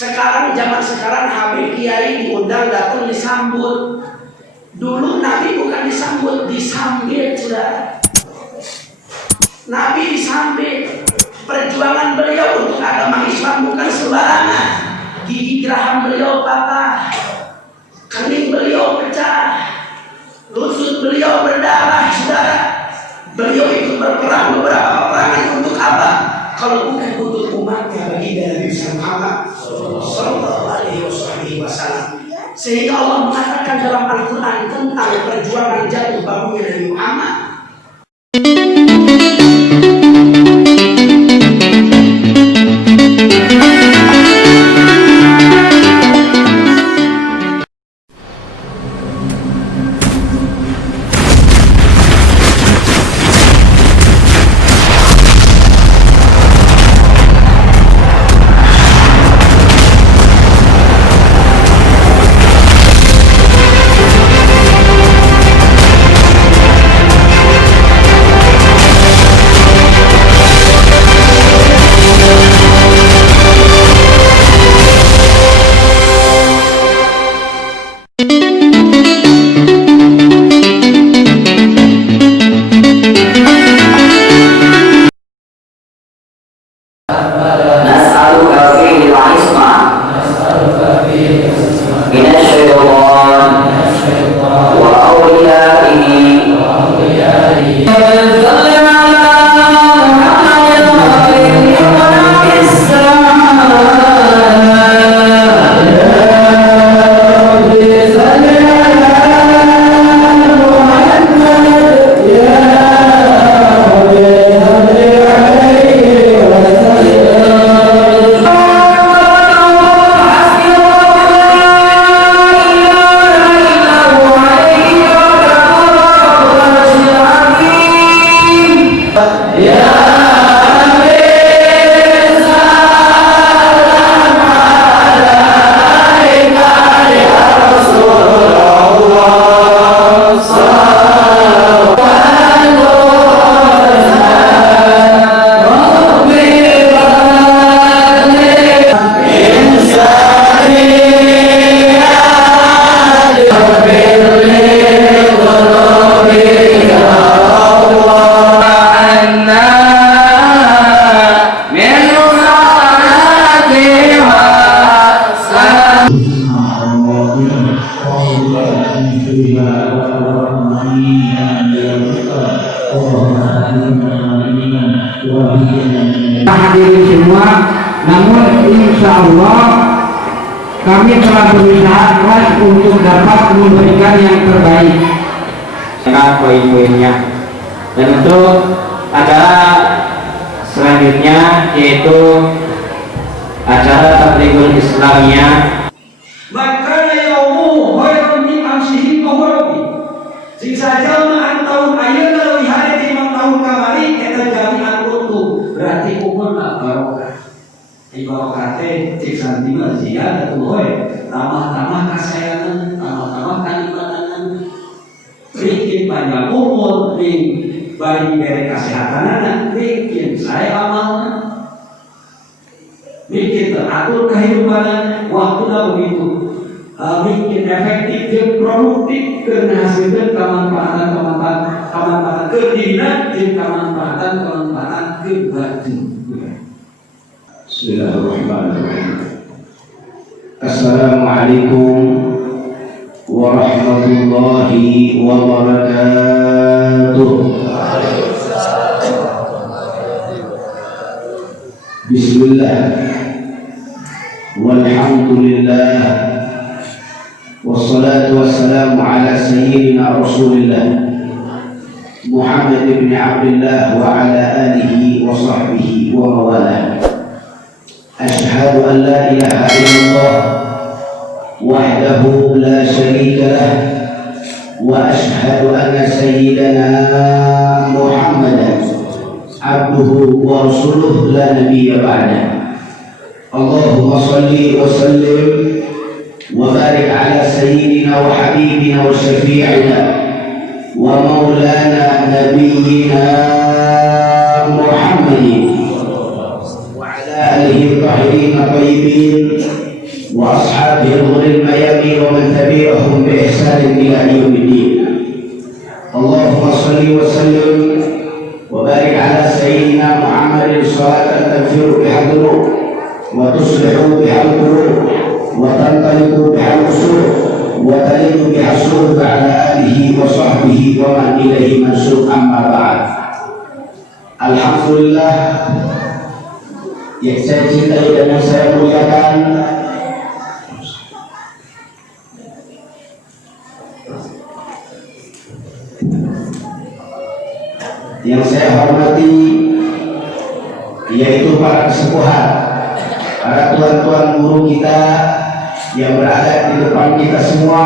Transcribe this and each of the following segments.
Sekarang zaman sekarang Habib Kiai diundang datang disambut. Dulu Nabi bukan disambut, disambit sudah. Nabi disambit. Perjuangan beliau untuk agama Islam bukan sembarangan. Gigi geraham beliau patah, kening beliau pecah, lutut beliau berdarah, saudara. Beliau ikut berperang beberapa peperangan untuk apa? Kalau bukan untuk umatnya, bagi Nabi Muhammad Sallallahu Alaihi Wasallam. Sehingga Allah mengatakan dalam Al-Quran tentang perjuangan jatuh bangunnya Nabi Muhammad. Hadirin semua, namun insya Allah kami telah berusaha keras untuk dapat memberikan yang terbaik dengan poin-poinnya. Dan untuk acara selanjutnya yaitu acara Tabligul Islamiyah. Maka yaumu khairun min amsihi qawrabi. Sing saja mah tahun ayeuna leuwih hade timbang tahun kamari eta jami'an utuh. Berarti umurna barokah. Ibarat teh cek santi mah ziyadatul khair. Tambah-tambah kasayangan, tambah-tambah kaimanan. Bikin panjang umur, bagi beri kesehatanana, bikin saya amalna. Bikin teratur kehidupan waktunya begitu, bikin efektif dan produktif karena hasilkan kemanfaatan kedina dan kemanfaatan kebatin. Bismillahirrahmanirrahim. Assalamualaikum warahmatullahi wabarakatuh. Bismillah. Walhamdulillah wassalatu wassalamu ala sayyidina Rasulillah Muhammad ibn Abdullah wa ala alihi wa sahbihi wa mawalah. Ashhadu an la ilaha illallah wahdahu la syarika lah wa ashhadu anna sayyidana Muhammadan abduhu wa rasuluh la nabiyya ba'dah. Allahumma salli wa sallim wa barik ala sayyidina wa habibina wa syafi'ina wa maulana nabiyyina Muhammadin wa ala alihi tahirin tayyibin وأصحابه الغر الميامين ومن تبعهم بإحسان إلى يوم الدين. اللهم صل وسلم وبارك على سيدنا محمد صلاة تنفر بها الذنوب وتصلح بها القلوب وتنطلق بها الأصول وتلد بها الصلب على آله وصحبه ومن إليه منسوب. أما بعد. Alhamdulillah, yang saya cintai dan yang saya muliakan, yang saya hormati, yaitu para kesepuhan, para tuan-tuan guru kita yang berada di depan kita semua,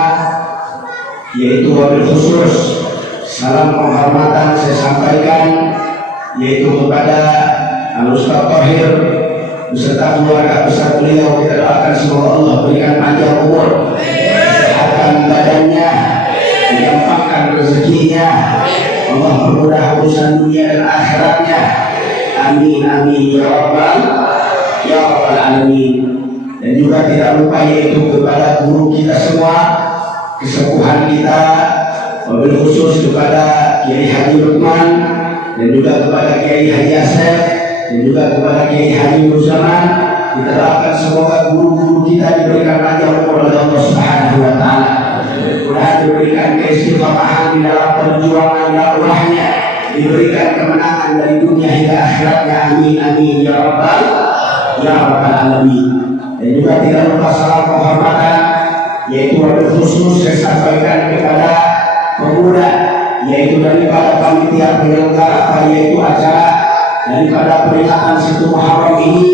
yaitu wabil khusus salam penghormatan saya sampaikan yaitu kepada Al-Ustaz Tahir beserta keluarga besar beliau. Kita doakan semoga Allah berikan panjang umur, kesehatan badannya, digampangkan rezekinya, Allah permudah urusan dunia dan akhiratnya. Amin amin ya rabbal alamin. Dan juga tidak lupa yaitu kepada guru kita semua, kesepuhan kita, wabil khusus kepada Kiai Haji Lukman, dan juga kepada Kiai Haji Asep, dan juga kepada Kiai Haji Nurzaman. Kita doakan semoga guru-guru kita diberikan panjang umur oleh Allah Subhanahu wa taala. Mudah diberikan keistiqomahan di dalam perjuangan dakwahnya, diberikan kemenangan dari dunia hingga akhiratnya. Amin amin ya rabbal alamin. Dan juga tidak lupa salam penghormatan yaitu wabil khusus saya sampaikan kepada pemuda, yaitu daripada panitia penyelenggara yaitu acara daripada peringatan 1 Muharram ini,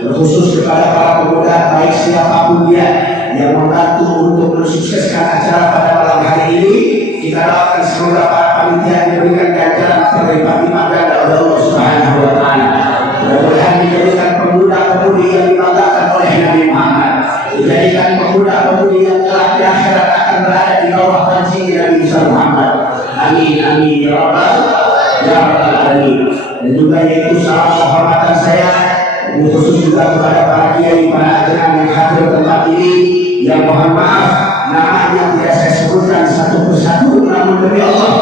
terkhusus kepada para pemuda baik siapapun dia yang membantu untuk mensukseskan acara pada malam hari ini. Kita doakan semoga para panitia diberikan ganjaran berlipat-lipat ganda oleh Allah Subhanahu wa taala. Mudah-mudahan dijadikan pemuda-pemudi yang dibanggakan oleh Nabi Muhammad, dijadikan pemuda-pemudi yang kelak di akhirat akan berada di bawah pancingan Nabi Muhammad. Amin amin ya rabbal alamin. Dan juga yaitu salam penghormatan saya khusus juga kepada para kiai, para ajaran yang hadir tempat ini, yang mohon maaf namanya tidak saya sebutkan satu persatu, namun demi Allah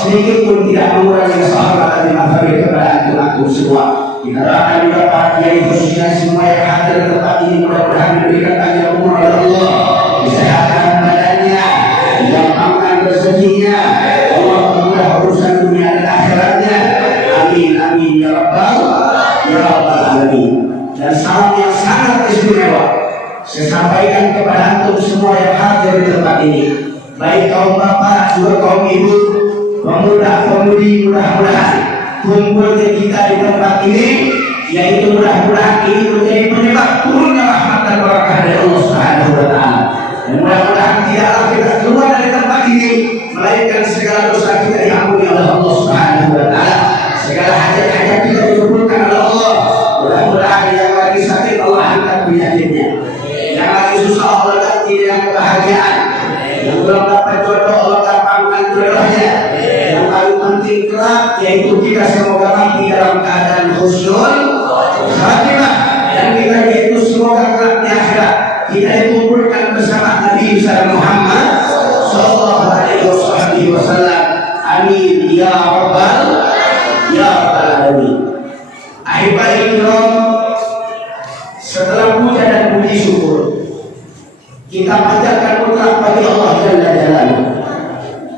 sedikit pun tidak mengurangi sahabat dan maafkan kepada antum semua. Kita doakan juga para kiai khususnya semua yang hadir tempat ini, mudah-mudahan diberikan panjang umur oleh Allah, kesehatan badannya, digampangkan rezekinya, Allah permudah urusan dunia dan akhiratnya. Amin amin ya rabbal alamin. Dan salam yang sangat istimewa saya sampaikan kepada antum semua yang hadir di tempat ini, baik kaum bapak juga kaum ibu, pemuda pemudi. Mudah-mudahan kumpulnya kita di tempat ini, yaitu mudah-mudahan ini menjadi penyebab turunnya rahmat dan barakah dari Allah Subhanahu wa taala. Dan mudah-mudahan tidaklah kita keluar dari tempat ini melainkan segala dosa kita diampuni oleh Allah Subhanahu wa taala, segala hajat-hajat kita dikabulkan oleh Allah. Mudah-mudahan yang lagi sakit Allah angkat penyakitnya, yang lagi susah Allah ganti dengan kebahagiaan, yang belum dapat jodoh Allah gampangkan jodohnya, yang paling penting kelak yaitu kita semoga mati dalam keadaan husnul khatimah, dan kita yaitu semoga kelak di akhirat kita dikumpulkan bersama Nabi Muhammad sallallahu alaihi wasallam. Amin ya rabbal alamin. Ahibahi kiram, setelah puja dan puji syukur kita panjatkan putra bagi Allah Jalla Jalaluhu.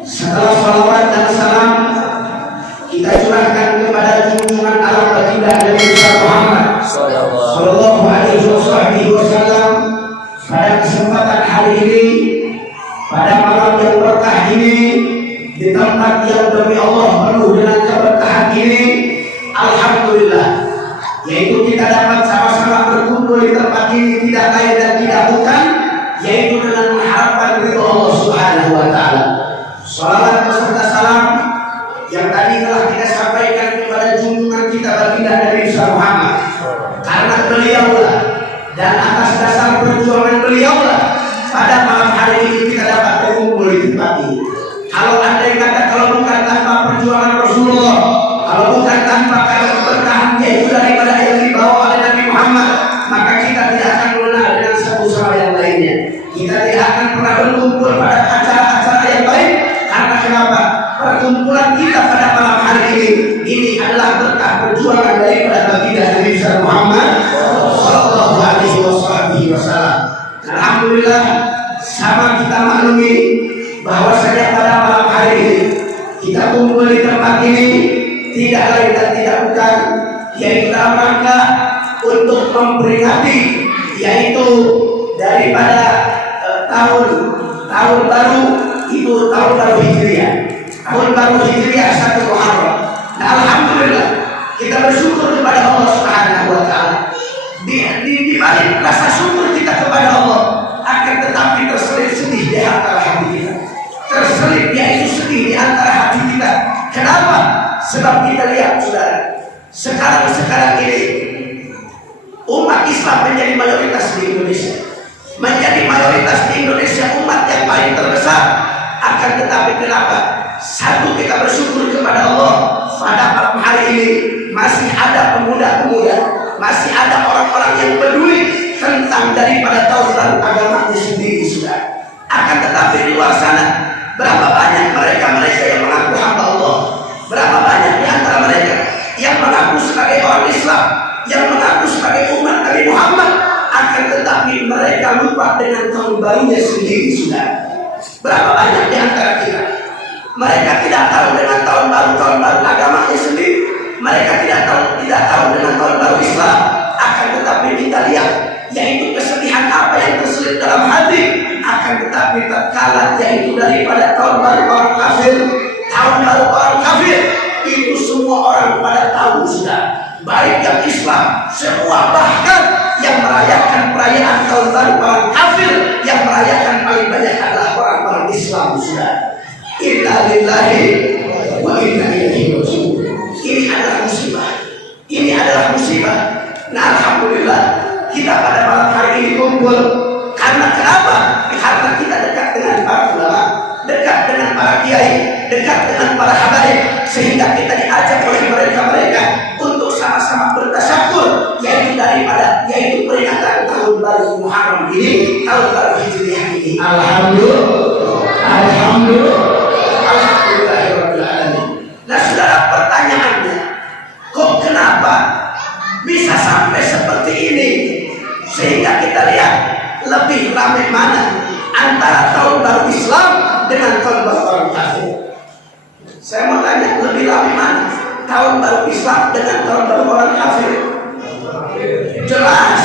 Setelah salawat dan salam kita curahkan kepada junjungan alam baginda Nabi Muhammad sallallahu alaihi wasallam. Pada kesempatan hari ini, pada malam yang berkah ini, di tempat yang demi Allah penuh dengan keberkahan ini, alhamdulillah, yaitu kita dapat sama-sama berkumpul di tempat ini tidak lain dan tidak bukan yaitu dengan mengharapkan ridho Allah Subhanahu wa taala. Salawat beserta salam yang tadi telah kita sampaikan kepada junjungan kita baginda Nabi Muhammad, karena beliaulah dan atas dasar perjuangan beliaulah pada malam hari ini kita dapat berkumpul di tempat ini. Kalau andai kata kalau bukan tanpa perjuangan Rasulullah, kalau bukan tanpa keberkahan yaitu daripada yang dibawa oleh Nabi Muhammad, maka kita tidak akan mengenal dengan satu sama yang memperingati, yaitu daripada tahun baru itu tahun baru Hijriah. Tahun baru Hijriah 1 Muharram. Nah, alhamdulillah kita bersyukur kepada Allah Subhanahu wa taala. Di balik rasa syukur kita kepada Allah, akan tetapi terselip sedih di antara hati kita. Terselip yaitu sedih di antara hati kita. Kenapa? Sebab kita lihat saudara, sekarang ini umat Islam menjadi mayoritas di Indonesia. Menjadi mayoritas di Indonesia, umat yang paling terbesar. Akan tetapi kenapa? Satu, kita bersyukur kepada Allah, pada malam hari ini masih ada pemuda-pemuda, masih ada orang-orang yang peduli tentang daripada tahun baru agamanya sendiri sudah. Akan tetapi di luar sana, berapa banyak mereka yang mengaku hamba Allah, berapa banyak di antara mereka yang mengaku sebagai orang Islam, yang mengaku sebagai umat Nabi Muhammad, akan tetapi mereka lupa dengan tahun barunya sendiri sudah. Berapa banyak di antara kita, mereka tidak tahu dengan tahun baru agamanya sendiri, mereka tidak tahu dengan tahun baru Islam. Akan tetapi kita lihat, yaitu kesedihan apa yang terselip dalam hati. Akan tetapi tatkala yaitu daripada tahun baru orang kafir, tahun baru orang kafir, itu semua orang pada tahu sudah, baik yang Islam, semua bahkan yang merayakan perayaan tahun baru orang kafir, yang merayakan paling banyak adalah orang-orang Islam sudah. Inna lillahi wa inna ilaihi raji'un. Ini adalah musibah. Ini adalah musibah. Nah, alhamdulillah kita pada malam hari ini kumpul. Karena kenapa? Karena kita dekat dengan para ulama, dekat dengan para kiai, dekat dengan para habaib, sehingga kita diajak oleh mereka untuk sama-sama bertasyakur, yaitu peringatan tahun baru Muharram ini, tahun baru Hijriah ini. Alhamdulillah. Nah, saudara, pertanyaannya, kok kenapa bisa sampai seperti ini? Sehingga kita lihat lebih ramai mana antara tahun baru Islam dengan tahun baru orang kafir. Saya mau tanya, lebih ramai mana tahun baru Islam dengan tahun baru orang kafir? Jelas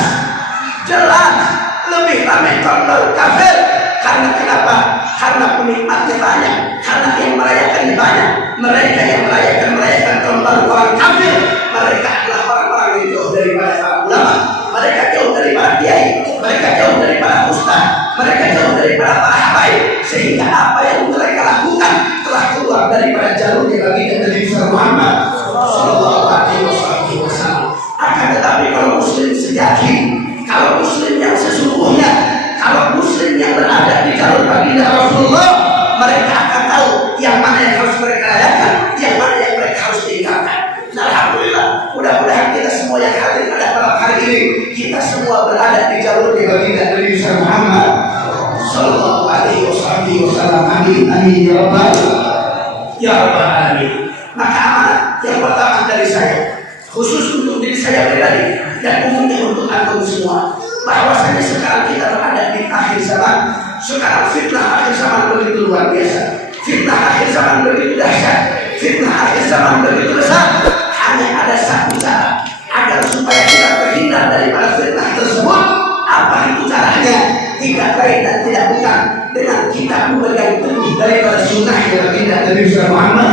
lebih ramai tahun baru kafir. Karena kenapa? Karena penikmatnya banyak, karena yang merayakannya banyak. Mereka yang merayakan tahun baru orang kafir, mereka adalah orang-orang yang jauh daripada para ulama, mereka jauh dari para kiai, mereka jauh dari para ustaz, mereka jauh dari para habaib, sehingga apa yang mereka lakukan telah keluar daripada jalurnya baginda Nabi Muhammad sallallahu alaihi wasallam. Akan tetapi kalau muslim sejati, kalau muslim yang sesungguhnya, kalau muslim yang berada di jalur baginda Rasulullah, mereka akan tahu yang mana yang harus mereka rayakan, yang mana yang mereka harus tinggalkan. Nah, alhamdulillah, mudah-mudahan kita semua yang hadir pada malam hari ini, kita semua berada di jalur baginda Nabi Muhammad sallallahu alaihi wasallam. Amin amin ya rabbal alamin. Maka amanat yang pertama dari saya, khusus untuk diri saya pribadi dan umumnya untuk antum semua, bahwasanya sekarang kita berada di akhir zaman. Sekarang fitnah akhir zaman begitu luar biasa, fitnah akhir zaman begitu dahsyat, fitnah akhir zaman begitu besar. Hanya ada satu cara agar supaya kita terhindar daripada fitnah tersebut. Apa itu caranya? Tidak lain dan tidak bukan dengan kita memegang teguh daripada sunnah yang baginda Nabi Muhammad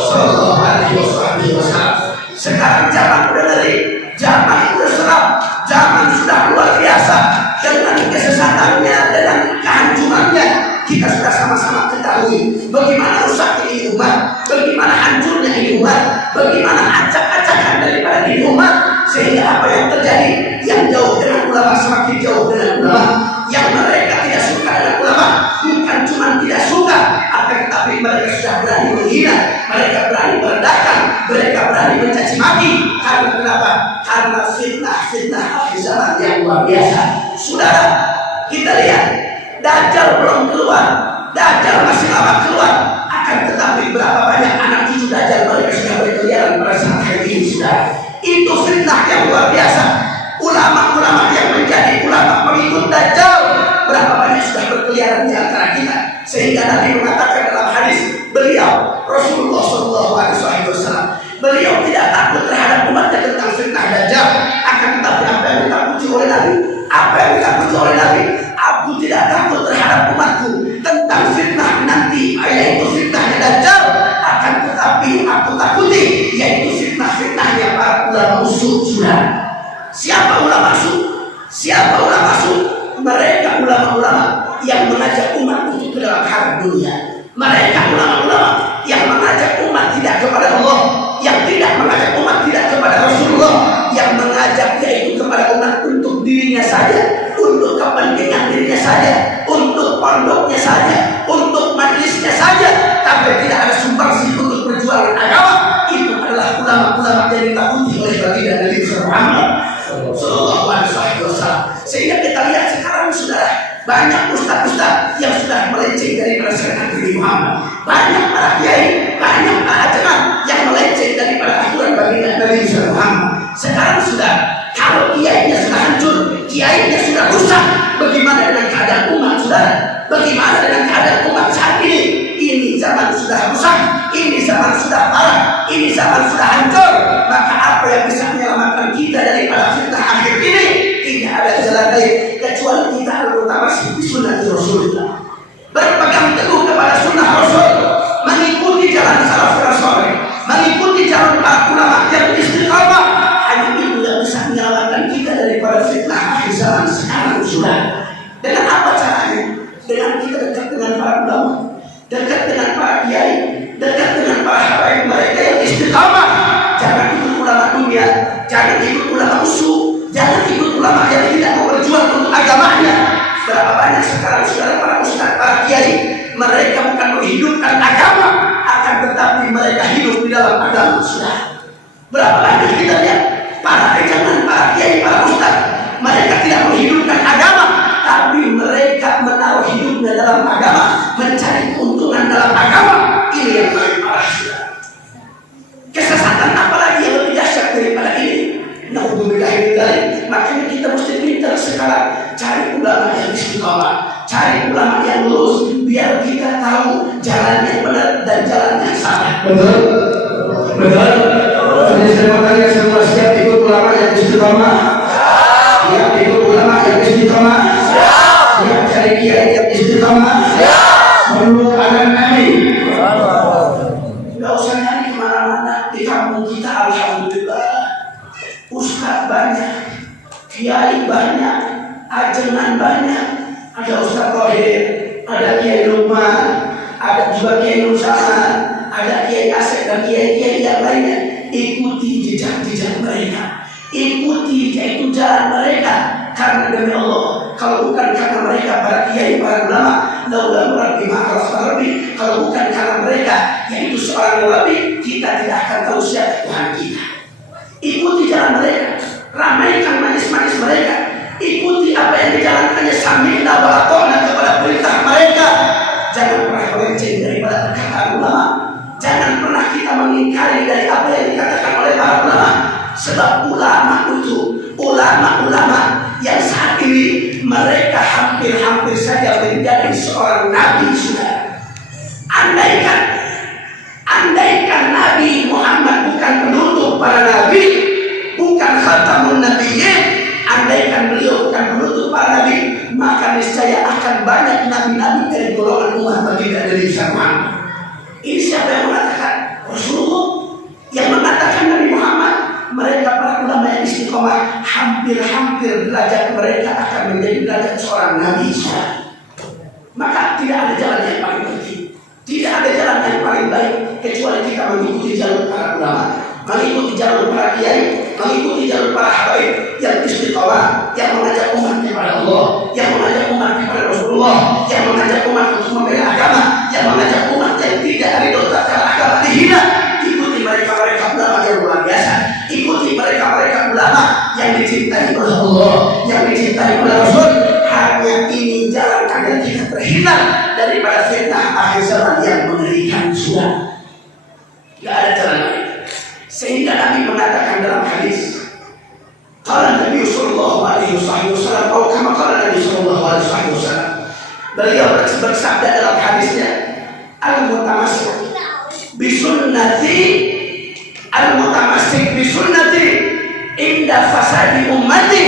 sallallahu alaihi wasallam. Sekarang zaman udah ngeri, zaman udah seram, zaman sudah luar biasa. Dengan kesesatannya, dengan kehancurannya, kita sudah sama-sama ketahui bagaimana rusak ini umat, bagaimana hancurnya ini umat, bagaimana acak-acakan daripada ini umat, sehingga apa yang terjadi, yang jauh dengan ulama semakin jauh dengan ulama, yang mereka tidak suka dengan ulama, bukan cuma tidak suka, akan tetapi mereka sudah berani menghina, mereka berani merendahkan, mereka berani mencaci maki. Karena kenapa? Karena fitnah akhir zaman yang luar biasa. Saudara, kita lihat, Dajjal belum keluar, Dajjal masih lama keluar. Akan tetapi berapa banyak anak cucu Dajjal mereka sudah berkeliaran pada saat hari ini sudah. Itu fitnah yang luar biasa. Ulama-ulama yang menjadi ulama pengikut Dajjal berapa banyak sudah berkeliaran di antara kita. Sehingga Nabi mengatakan dalam hadis beliau, Rasulullah SAW, beliau tidak takut terhadap umatnya tentang fitnah Dajjal. Akan tetapi apa yang dimaksud oleh Nabi, aku tidak takut terhadap umatku tentang fitnah nanti, yaitu fitnahnya Dajjal. Akan tetapi aku takuti, yaitu fitnah-fitnahnya para ulama usul. Siapa ulama usul? Siapa ulama usul? Mereka ulama-ulama yang mengajak umat untuk ke dalam hal dunia. Mereka ulama-ulama yang mengajak umat tidak kepada Allah, yang tidak mengajak umat tidak kepada Rasulullah, yang mengajak yaitu kepada umat untuk dirinya saja, untuk kepentingan dirinya saja, untuk pondoknya saja, untuk majlisnya saja, tapi tidak ada sumbangsi untuk perjuangan agama. Itu adalah ulama-ulama yang ditakuti oleh baginda Nabi Muhammad Sallallahu Alaihi Wasallam. Sehingga kita lihat sekarang saudara, banyak ustaz-ustaz yang sudah melenceng dari syariat Nabi Muhammad. Banyak para kiai, banyak para ajaran yang melenceng daripada aturan baginda Nabi Muhammad. Sekarang sudah, kalau kiainya sudah hancur, kiainya sudah rusak, bagaimana dengan keadaan umat saudara? Bagaimana dengan keadaan umat saat ini? Ini zaman sudah rusak, ini zaman sudah parah, ini zaman sudah hancur. Maka apa yang bisa menyelamatkan kita daripada fitnah akhir ini? Tidak ada jalan lain kecuali kita al-mutamasik di sunnah Rasulullah. Berpegang teguh kepada sunnah Rasul, mengikuti jalan salafus saleh, mengikuti jalan para ulama yang istiqamah. Hanya itu yang bisa menyelamatkan kita daripada fitnah akhir zaman sekarang sudah. Dengan apa caranya? Dengan kita dekat dengan para ulama, dekat dengan para kiai, dekat dengan para habaib mereka yang istiqamah. Jangan ikut ulama dunia, jangan ikut ulama usul, jangan ikut ulama yang tidak mau berjuang untuk agamanya. Berapa banyak sekarang saudara para ustaz, para kiai, mereka bukan menghidupkan agama, akan tetapi mereka hidup di dalam agama sudah. Berapa banyak kita lihat para ejangan, para kiai, para ustaz, mereka tidak menghidupkan agama, tapi mereka menaruh hidupnya dalam agama, mencari keuntungan dalam agama. Ini yang paling parah sudah. Kesesatan apalagi yang lebih dahsyat daripada ini? Naudzubillah min dzalik. Makanya kita mesti pintar sekarang cari ulama yang istiqamah, cari ulama yang lurus, biar kita tahu jalan yang benar dan jalan yang salah. Betul? Betul? Jadi saya bertanya, semua siap ikut ulama yang istiqamah? Siap ikut ulama yang istiqamah? Siap cari kiai yang istiqamah? Perlu ada Nabi. Gak usah nyari kemana-mana. Di kampung kita alhamdulillah ustaz banyak, kiai banyak, ajengan banyak. Ada Ustaz Tohir, ada Kiai Lukman, ada juga Kiai Nursaman, ada Kiai Asep dan kiai-kiai yang lainnya. Ikuti jejak-jejak mereka, ikuti yaitu jalan mereka. Karena demi Allah, kalau bukan karena mereka para kiai, para ulama, laula murabbi ma'araf rabbi, kalau bukan karena mereka yaitu seorang murabbi, kita tidak akan tahu siapa Tuhan kita. Ikuti jalan mereka, ramaikan manis-manis mereka, ikuti apa yang dijalankannya, sami'na wa ata'na kepada perintah mereka. Jangan pernah melenceng daripada perkataan ulama, jangan pernah kita mengingkari dari apa yang dikatakan oleh para ulama. Sebab ulama itu, ulama-ulama yang saat ini mereka hampir-hampir saja menjadi seorang nabi sudah. Andaikan Nabi Muhammad bukan penutup para nabi, bukan khatamun nabiyyin, andaikan beliau bukan penutup para nabi, maka niscaya akan banyak nabi-nabi dari golongan umat baginda Nabi Muhammad. Ini siapa yang mengatakan? Rasulullah yang mengatakan Nabi Muhammad. Mereka para ulama yang istiqomah, hampir-hampir derajat mereka akan menjadi derajat seorang nabi. Maka tidak ada jalan yang paling penting, tidak ada jalan yang paling baik kecuali kita mengikuti jalur para ulama, mengikuti jalur para kiai, mengikuti jalur para habaib yang istiqomah, yang mengajak umat kepada Allah, yang mengajak umat kepada Rasulullah, yang mengajak umat untuk membela agama, yang mengajak umat yang tidak ridho terhadap agama dihina. Ikuti mereka-mereka ulama yang luar biasa, ikuti mereka-mereka ulama yang dicintai oleh Allah, yang dicintai oleh Rasul. Hanya ini jalan agar kita terhindar daripada fitnah akhir zaman yang mengerikan sudah. Tidak ada jalan lain. Sehingga Nabi mengatakan dalam hadis, qala Nabi sallallahu alaihi wasallam, atau kama qala Nabi sallallahu alaihi wasallam, beliau bersabda dalam hadisnya, al-mutamassik bi sunnati, al-mutamassik bi sunnati inda fasadi ummati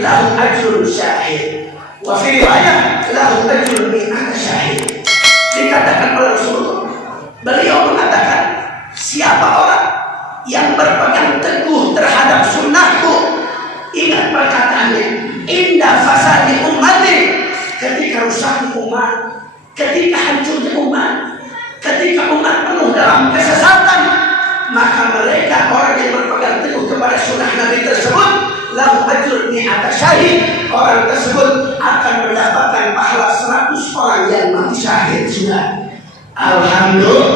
lahu ajrun syahid. Wa fi riwayah lahu ajrun mi'ata syahid. Dikatakan oleh Rasulullah, beliau mengatakan, siapa orang yang berpegang teguh terhadap sunnahku, ingat perkataannya, indah fasadi ummati, ketika rusaknya umat, ketika hancurnya umat, ketika umat penuh dalam kesesatan, maka mereka orang yang berpegang teguh kepada sunnah Nabi tersebut, lahu ajrun mi'ata syahid, orang tersebut akan mendapatkan pahala 100 orang yang mati syahid. Sudah. Alhamdulillah.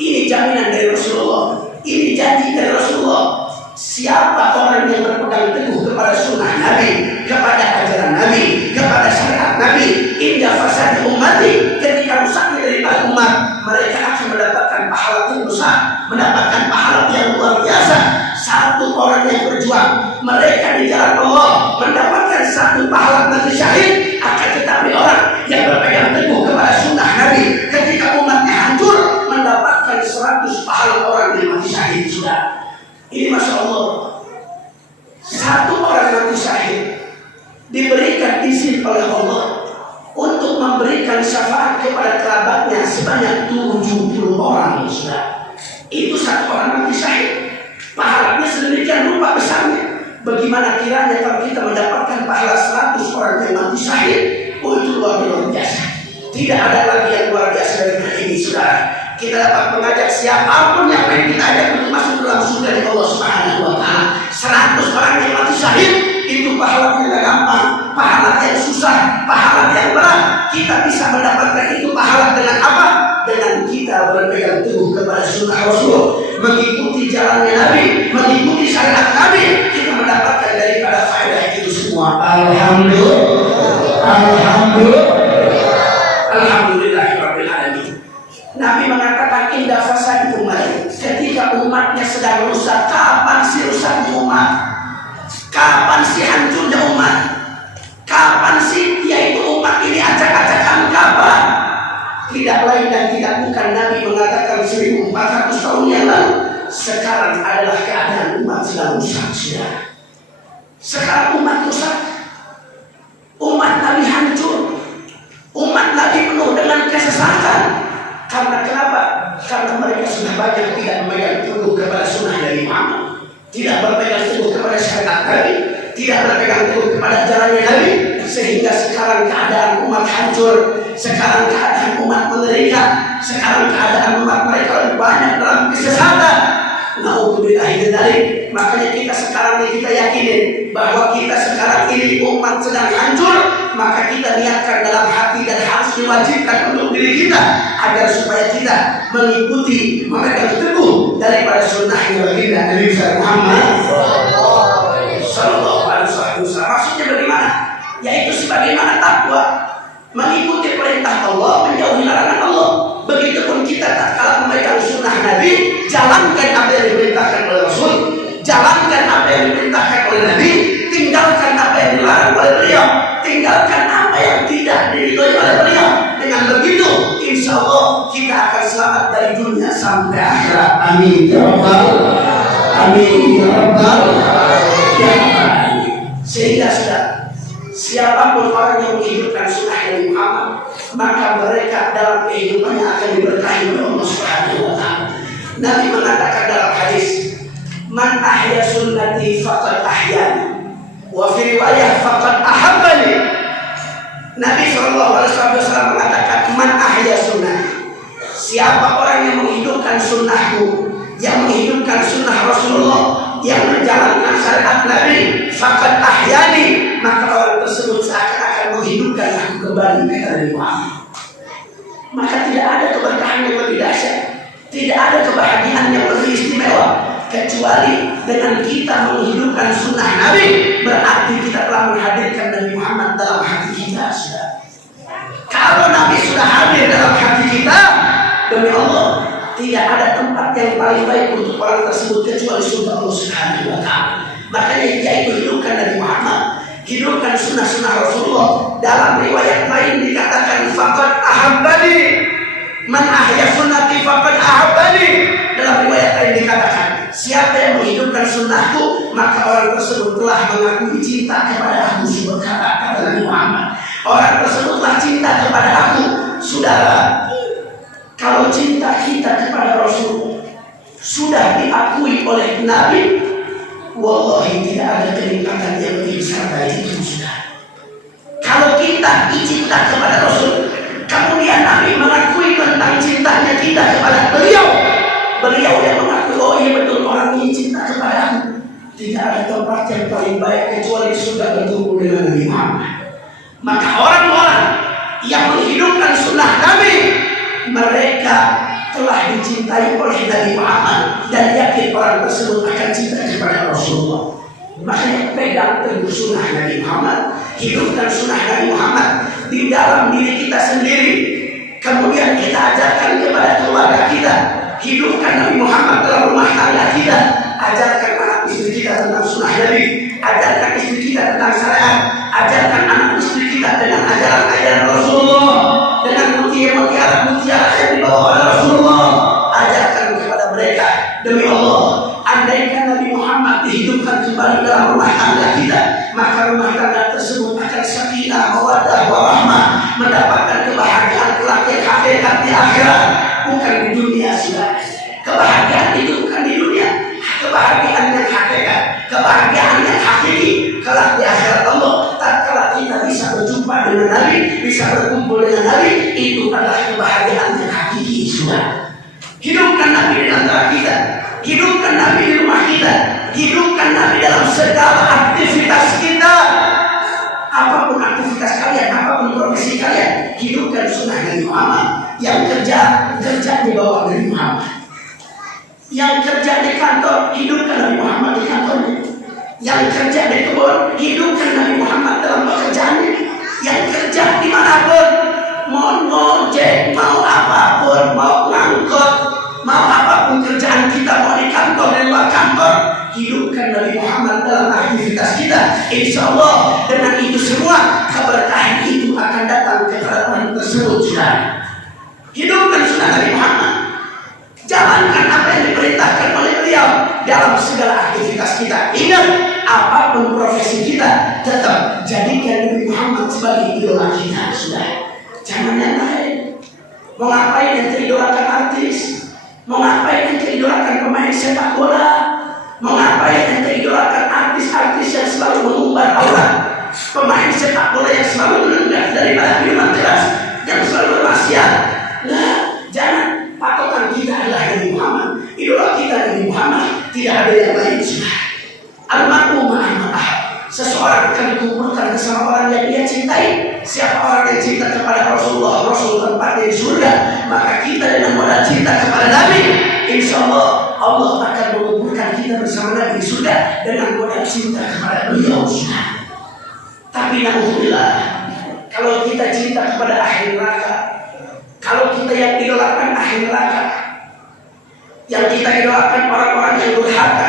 Ini jaminan dari Rasulullah. Ini janji dari Rasulullah. Siapa orang yang berpegang teguh kepada sunnah Nabi, kepada ajaran Nabi, kepada syariat Nabi, indah fasad ummati, ketika rusaknya daripada umat, mereka akan mendapatkan pahala yang besar, mendapatkan pahala yang luar biasa. Satu orang yang berjuang, mereka di jalan Allah mendapatkan satu pahala mati syahid. Akan tetapi orang yang berpegang teguh kepada sunnah Nabi, ketika umatnya hancur, mendapatkan 100 pahala orang yang mati syahid. Sudah. Ini Masya Allah, satu orang mati syahid diberikan izin oleh Allah untuk memberikan syafaat kepada kerabatnya sebanyak 70 orang. Sudah. Itu satu orang mati syahid, pahalanya sedemikian rupa besarnya. Bagaimana kiranya kalau kita mendapatkan pahala 100 orang yang mati syahid? Oh, itu luar biasa. Tidak ada lagi yang luar biasa daripada ini, saudara. Kita dapat mengajak siapapun yang ingin kita ajak untuk masuk dalam surga di Allah Subhanahu wa Ta'ala. 100 orang yang mati syahid itu pahala yang gampang, pahala yang susah, pahala yang berat. Kita bisa mendapatkan itu pahala dengan apa? Dengan kita berpegang teguh kepada sunnah Rasul, mengikuti jalannya Nabi, mengikuti syariat Nabi, kita mendapatkan daripada faedah itu semua. Alhamdulillahirabbil alamin. Nabi mengatakan indah fasad umat, ketika umatnya sedang rusak. Kapan sih rusaknya umat? Kapan sih hancurnya umat? Kapan sih yaitu umat ini acak-acakan? Kapan? Tidak lain dan tidak bukan Nabi mengatakan 1400 tahun yang lalu. Sekarang adalah keadaan umat sedang rusak. Sekarang umat rusak. Umat Nabi hancur. Umat Nabi penuh dengan kesesatan. Karena kenapa? Karena mereka sudah banyak tidak memegang teguh kepada sunnah dari Muhammad, tidak berpegang teguh kepada syariat Nabi, tidak berpegang teguh kepada jalannya Nabi, sehingga sekarang keadaan umat hancur, sekarang keadaan umat menderita, sekarang keadaan umat mereka lebih banyak dalam kesesatan. Na'udzubillahi min dzalik. Makanya kita sekarang ini kita yakinin bahwa kita sekarang ini umat sedang hancur, maka kita niatkan dalam hati dan harus diwajibkan untuk diri kita agar supaya kita mengikuti, memegang teguh daripada sunnah yang baginda Nabi Muhammad sallallahu alaihi wasallam. Maksudnya bagaimana? Yaitu sebagaimana takwa, mengikuti perintah Allah, menjauhi larangan Allah. Begitupun kita tatkala memegang sunnah Nabi, jalankan apa yang diperintahkan oleh Rasul, jalankan apa yang diperintahkan oleh Nabi, tinggalkan apa yang dilarang oleh beliau, tinggalkan apa yang tidak diridhoi oleh beliau. Dengan begitu, insya Allah kita akan selamat dari dunia sampai akhirat. Amin ya Rabbal, amin ya Rabbal. Sehingga sudah, siapapun orang yang menghidupkan sunnah Nabi Muhammad, maka mereka dalam kehidupannya akan diberkahi oleh Allah Subhanahu wa Ta'ala. Nabi mengatakan dalam hadis, man ahya sunnati faqad ahyani, wa fi riwayah faqad ahabbani. Nabi SAW mengatakan, man ahya sunnati, siapa orang yang menghidupkan sunnahku, yang menghidupkan sunnah Rasulullah, yang menjalankan syariat Nabi, faqad ahyani, maka orang tersebut seakan-akan menghidupkan aku kembali kata Nabi Muhammad. Maka tidak ada keberkahan yang lebih dahsyat, tidak ada kebahagiaan yang lebih istimewa kecuali dengan kita menghidupkan sunnah Nabi. Berarti kita telah menghadirkan Nabi Muhammad dalam hati kita. Kalau Nabi sudah hadir dalam hati kita, demi Allah, tidak ada tempat yang paling baik untuk orang tersebut kecuali surga Allah Subhanahu wa Ta'ala. Makanya yaitu hidupkan Nabi Muhammad, hidupkan sunnah-sunnah Rasulullah. Dalam riwayat lain dikatakan faqad ahabbani, man ahya sunnati faqad ahabbani. Dalam riwayat lain dikatakan, siapa yang menghidupkan sunnahku, maka orang tersebut telah mengakui cinta kepada aku. Berkata Nabi Muhammad, orang tersebutlah cinta kepada aku. Saudara, kalau cinta kita kepada Rasul sudah diakui oleh Nabi, wallahi tidak ada kenikmatan yang lebih besar dari itu. Sudah, kalau kita cinta kepada Rasul, kemudian Nabi mengakui tentang cintanya kita kepada beliau, beliau yang mengakui, oh iya betul orang ini cinta kepada aku, tidak ada tempat yang paling baik kecuali surga bertemu dengan Nabi Muhammad. Maka orang-orang yang menghidupkan sunnah Nabi, mereka telah dicintai oleh Nabi Muhammad dan yakin orang tersebut akan cinta kepada Rasulullah. Makanya pegang teguh sunnah Nabi Muhammad, hidupkan sunnah Nabi Muhammad di dalam diri kita sendiri. Kemudian kita ajarkan kepada keluarga kita, hidupkan Nabi Muhammad dalam rumah tangga kita, ajarkan anak istri kita tentang sunnah Nabi, ajarkan istri kita tentang syariat, ajarkan anak istri kita dengan ajaran-ajaran Rasulullah, dengan mutiara-mutiara yang dibawa oleh Rasulullah, ajarkan kepada mereka. Demi Allah, andaikan Nabi Muhammad dihidupkan kembali dalam rumah tangga kita, maka rumah tangga tersebut akan sakinah, mawaddah, warahmah, mendapatkan kebahagiaan kelak yang hakikat di akhirat, bukan di dunia. Sudah, kebahagiaan itu bukan di dunia, kebahagiaan yang hakikat, kebahagiaan yang hakiki kelak di akhirat Allah. Tatkala kita bisa berjumpa dengan Nabi, bisa berkumpul dengan Nabi, itu adalah kebahagiaan yang hakiki. Sudah, hidupkan Nabi di antara kita, hidupkan Nabi di rumah kita, hidupkan Nabi dalam segala aktivitas kita. Apapun aktivitas kalian, apapun profesi kalian, hidupkan sunnah Nabi Muhammad. Yang kerja di bawah Nabi Muhammad. Yang kerja di kantor, hidupkan Nabi Muhammad di kantornya. Yang kerja di kebun, hidupkan Nabi Muhammad dalam pekerjaannya. Yang kerja dimanapun, mau ngojek, mau apapun, mau ngangkut, mau apapun kerjaan kita, mau di kantor, di luar kantor, hidupkan Nabi Muhammad dalam aktivitas kita. Insya Allah dengan itu semua keberkahan itu akan datang kepada orang tersebut. Sudah, hidupkan sunnah Nabi Muhammad, jalankan apa yang diperintahkan oleh beliau dalam segala aktivitas kita. Ingat, apapun profesi kita, tetap jadikan Nabi Muhammad sebagai idola kita. Sudah, jangan yang lain. Mau ngapain yang teridolakan artis, mau ngapain yang teridolakan pemain sepak bola, mau ngapain yang teridolakan artis-artis yang selalu mengumbar aura, pemain sepak bola yang selalu menenggak daripada minuman keras, yang selalu bermaksiat. Nah, jangan. Patokan kita adalah Nabi Muhammad, idola kita Nabi Muhammad, tidak ada yang lain. Sudah, almarhum ma'amah, seseorang akan dikumpulkan bersama orang yang dia cintai. Siapa orang yang cinta kepada Rasulullah, Rasul tempatnya di surga, maka kita dengan modal cinta kepada Nabi, insya Allah Allah akan mengumpulkan kita bersama Nabi di surga dengan modal cinta kepada beliau. Tapi alhamdulillah, kalau kita cinta kepada ahli neraka, kalau kita yang idolakan ahli neraka, yang kita idolakan orang-orang yang durhaka,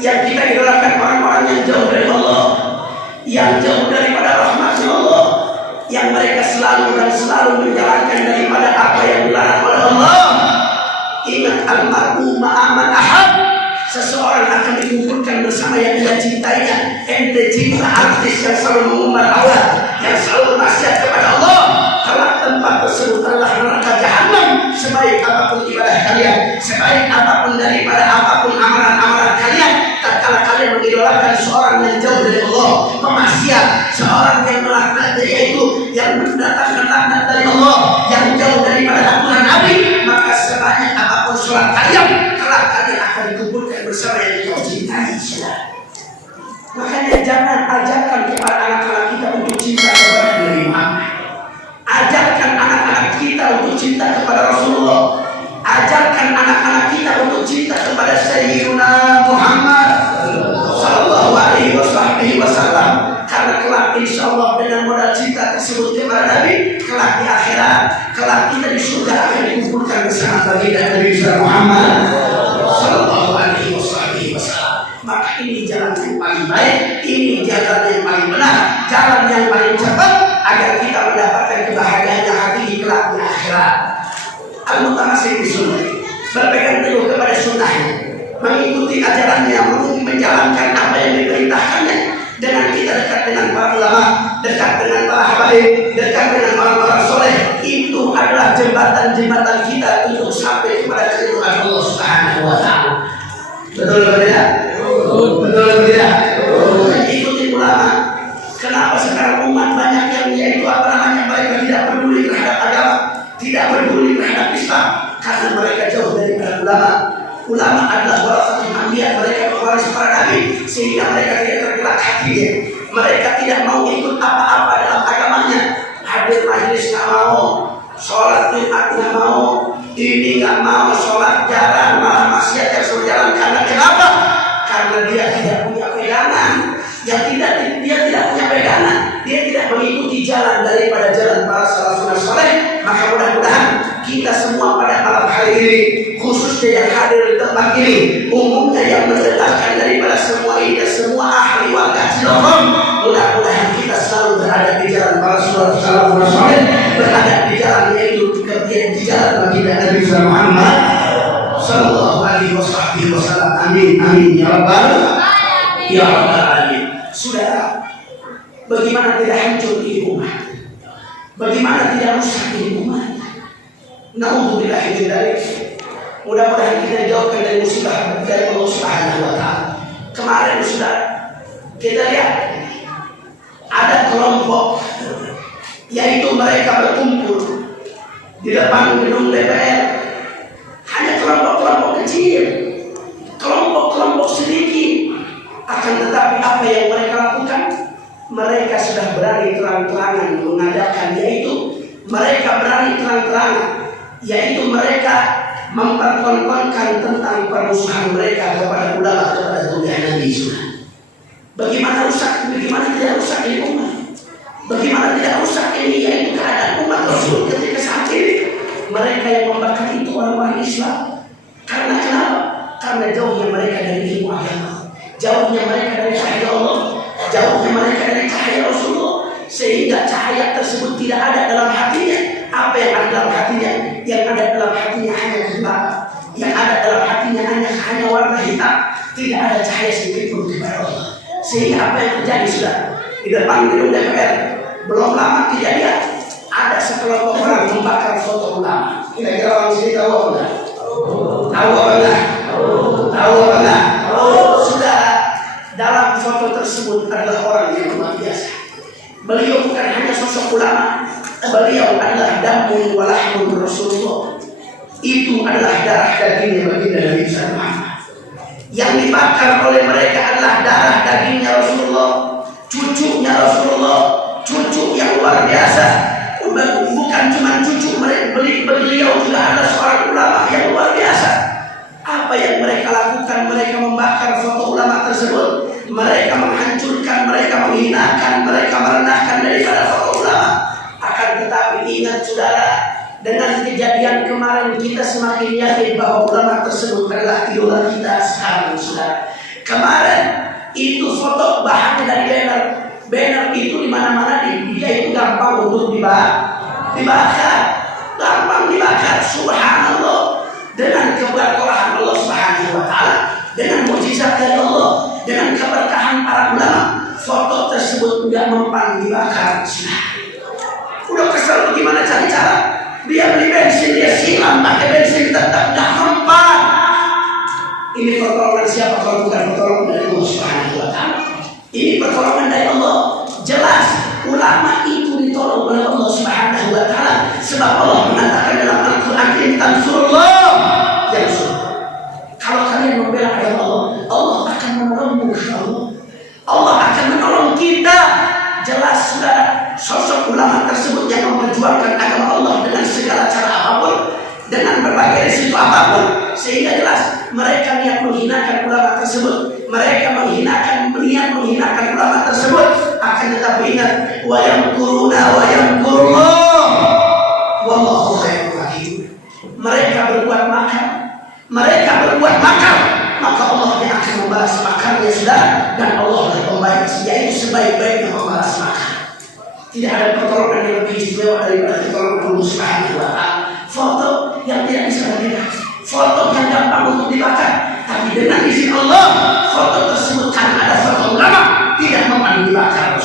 yang kita idolakan orang-orang yang jauh dari Allah, yang jauh daripada rahmat Allah, yang mereka selalu dan selalu menjalankan daripada apa yang dilarang oleh Allah. Ingat, almarhum ma'aman ahad, seseorang akan dikumpulkan bersama yang dia cintainya. Ente cinta artis yang selalu mengumbar aurat, yang selalu maksiat kepada Allah, kalau tempat tersebut adalah neraka jahanam. Sebaik apapun ibadah kalian, sebaik apapun daripada apapun amalan-amalan kalian, tatkala kalian mengidolakan seorang yang jauh dari Allah, pemaksiat, seorang yang melaknat, yaitu yang mendatangkan laknat dari Allah, yang jauh daripada aturan Nabi, maka sebanyak apapun sholat kalian, kelak kalian akan dikumpulkan bersama yang kau cintai. Makanya jangan ajarkan kepada anak-anak kita untuk cinta kepada Nabi Muhammad. Ajarkan anak-anak kita untuk cinta kepada Rasulullah. Ajarkan anak-anak kita untuk cinta kepada Sayyidina Muhammad sallallahu alaihi wasallam. Karena kelak insya Allah dengan modal cinta tersebut kepada Nabi, kelak di akhirat, kelak kita di surga akan dikumpulkan bersama baginda Nabi Muhammad sallallahu alaihi wasallam. Maka ini jalan yang paling baik, ini jalan yang paling benar, jalan yang paling cepat agar kita mendapatkan kebahagiaan yang hakiki kelak di akhirat. Al-mutamasik di sunnah, berpegang teguh kepada sunnahnya, mengikuti ajarannya, menjalankan apa yang diperintahkannya. Dengan kita dekat dengan para ulama, dekat dengan para habaib, dekat dengan orang-orang soleh, itu adalah jembatan-jembatan kita untuk sampai kepada keridhaan Allah Subhanahu wa Ta'ala. Betul atau tidak? Betul atau tidak? Ikuti ulama. Kenapa sekarang umat banyak yang yaitu apa namanya, mereka tidak peduli terhadap agama, tidak peduli terhadap Islam, karena mereka jauh daripada ulama. Ulama adalah warasatul anbiya, mereka pewaris para nabi, sehingga mereka tidak tergerak hatinya. Mereka tidak mau ikut apa-apa dalam agamanya. Hadir majlis nggak mau, sholat Jumat nggak mau, ini nggak mau, sholat jarang, malah maksiat yang suruh jalan. Karena kenapa? Karena dia tidak punya pegangan. Dia tidak punya pegangan. Dia tidak mengikuti jalan daripada jalan para salafun saleh. Maka mudah-mudahan kita semua pada malam hari ini, khususnya yang hadir di tempat ini, umumnya yang mendengarkan daripada semua ini dan semua ahli warga Cilongkong, mudah-mudahan kita selalu berada di jalan para salafun saleh, berada di jalan yaitu di jalan baginda Nabi Muhammad sallallahu alaihi wasallam. Amin amin ya rabbal alamin. Saudara, bagaimana tidak hancur di umat? Bagaimana tidak rusak di umat? Na'udzubillahi min dzalik. Mudah-mudahan kita dijauhkan dari musibah dari Allah Subhanahu wa Ta'ala. Kemarin saudara, kita lihat ada kelompok yaitu mereka berkumpul di depan gedung DPR. Hanya kelompok-kelompok kecil, kelompok-kelompok sedikit. Akan tetapi apa yang mereka lakukan? Mereka sudah berani terang-terangan mengadakan, yaitu mereka berani terang-terangan, yaitu mereka mempertontonkan tentang permusuhan mereka kepada ulama, kepada dunia Nabi Sunnah. Bagaimana rusak, bagaimana tidak rusak ini umat? Bagaimana tidak rusak ini yaitu keadaan umat Rasul ketika saat ini? Mereka yang membakar itu orang-orang Islam. Karena kenapa? Karena jauhnya mereka dari ilmu agama, jauhnya mereka dari cahaya Allah, jauhnya mereka dari cahaya Rasulullah, sehingga cahaya tersebut tidak ada dalam hatinya. Apa yang ada dalam hatinya? Yang ada dalam hatinya hanya kegelapan, yang ada dalam hatinya hanya warna hitam. Tidak ada cahaya sedikit pun kepada Allah. Sehingga apa yang terjadi sudah di depan gedung DPR, belum lama kejadian ada sekelompok orang membakar foto ulama. Kira-kira orang sini tahu apa enggak? Tahu apa enggak? Tahu apa enggak? Sudah, dalam foto tersebut adalah orang yang luar biasa. Beliau bukan hanya sosok ulama, beliau adalah damun walahmun Rasulullah. Itu adalah darah dagingnya baginda Nabi Muhammad. Yang dibakar oleh mereka adalah darah dagingnya Rasulullah, cucunya Rasulullah, cucu yang luar biasa. Bukan cuma cucu mereka, beliau juga adalah seorang ulama yang luar biasa. Apa yang mereka lakukan? Mereka membakar foto ulama tersebut, mereka menghancurkan, mereka menghinakan, mereka merendahkan daripada foto ulama. Akan tetapi ingat saudara, dengan kejadian kemarin kita semakin yakin bahwa ulama tersebut adalah idola kita sekarang saudara. Kemarin itu foto bahan dari banner. Banner itu di mana-mana dia itu gampang untuk dibakar, gampang dibakar. Subhanallah, dengan keberkahan Allah Subhanahu wa Ta'ala, dengan mukjizat dari Allah, dengan keberkahan para ulama, foto tersebut tidak mempan dibakar. Udah kesel bagaimana cara-cara? Dia beli bensin, dia siram pakai bensin, tetap tidak mempan. Ini pertolongan siapa kalau bukan pertolongan dari Allah Subhanahu wa Ta'ala? Ini pertolongan dari Allah. Jelas ulama itu ditolong oleh Allah Subhanahu wa Ta'ala, sebab Allah mengatakan dalam Al-Quran, in tansurullah yansurkum. Kalau kalian membela agama Allah, Allah akan menolongmu. Allah akan menolong kita. Jelas saudara, sosok ulama tersebut yang memperjuangkan agama Allah dengan segala cara apapun, dengan berbagai risiko apapun, sehingga jelas mereka niat menghinakan ulama tersebut, mereka menghinakan ulama tersebut. Akan tetapi ingat, wa yamkuruna wa yamkurullah wallahu khairul makirin. Mereka berbuat makar, maka Allah yang akan membalas makarnya saudara, dan Allah adalah pembaik, yaitu sebaik-baiknya membalas makar. Tidak ada pertolongan yang lebih istimewa daripada pertolongan Allah Subhanahu wa Ta'ala. Foto yang tidak bisa dibakar, foto yang gampang untuk dibakar, tapi dengan izin Allah foto tersebut karena ada foto ulama tidak mempan dibakar.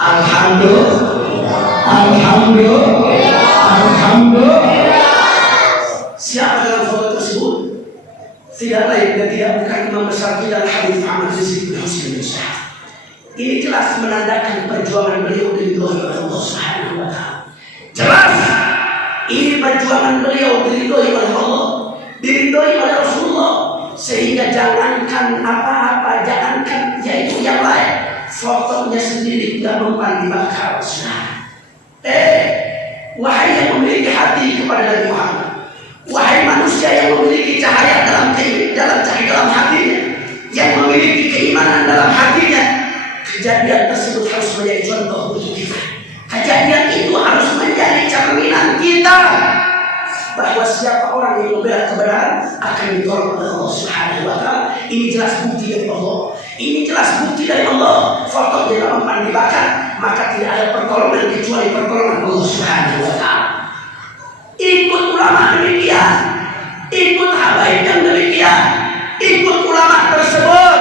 Alhamdulillah, alhamdulillah. Siapa dalam foto tersebut? Tidak lain dan tidak bukan imam besar kita Habib Muhammad Rizieq bin Husain bin Syah. Ini jelas menandakan perjuangan beliau diridhoi oleh Allah Subhanahu wa taala. Jelas ini perjuangan beliau diridhoi oleh Allah, diridhoi oleh Rasulullah, sehingga jangankan apa-apa, jangankan yaitu yang lain, fotonya sendiri tidak mempan dibakar. Wahai yang memiliki hati kepada Nabi Muhammad, wahai manusia yang memiliki cahaya dalam hatinya, yang memiliki keimanan dalam hatinya, kejadian tersebut harus menjadi contoh untuk kita. Kejadian itu harus menjadi cerminan kita bahwa siapa orang yang membela kebenaran akan ditolong oleh Allah Subhanahu wa taala. Ini jelas bukti dari Allah. Ini jelas bukti dari Allah. Foto tidak mempan dibakar, maka tidak ada pertolongan kecuali pertolongan Allah Subhanahu wa taala. Ikut ulama demikian, ikut habaib yang demikian, ikut ulama tersebut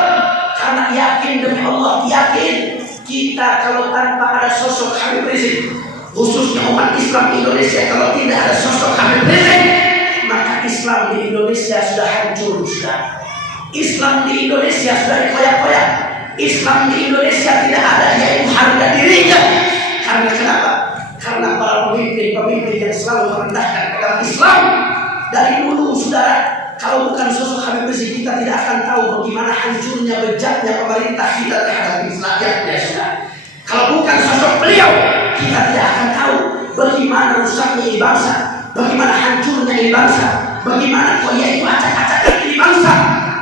karena yakin demi Allah, yakin kita kalau tanpa ada sosok Habib Rizieq, khususnya umat Islam Indonesia, kalau tidak ada sosok Habib Rizieq, maka Islam di Indonesia sudah hancur. Islam di Indonesia sudah dikoyak-koyak. Islam di Indonesia tidak ada yaitu harga dirinya. Karena kenapa? Karena para pemimpin yang selalu merendahkan agama Islam dari dulu, saudara. Kalau bukan sosok Habib Rizieq, kita tidak akan tahu bagaimana hancurnya, bejatnya pemerintah kita terhadap Islam. Ya. Kalau bukan sosok beliau, kita tidak akan tahu bagaimana rusaknya ini bangsa, bagaimana hancurnya ini bangsa, bagaimana yaitu acak-acakan ini bangsa.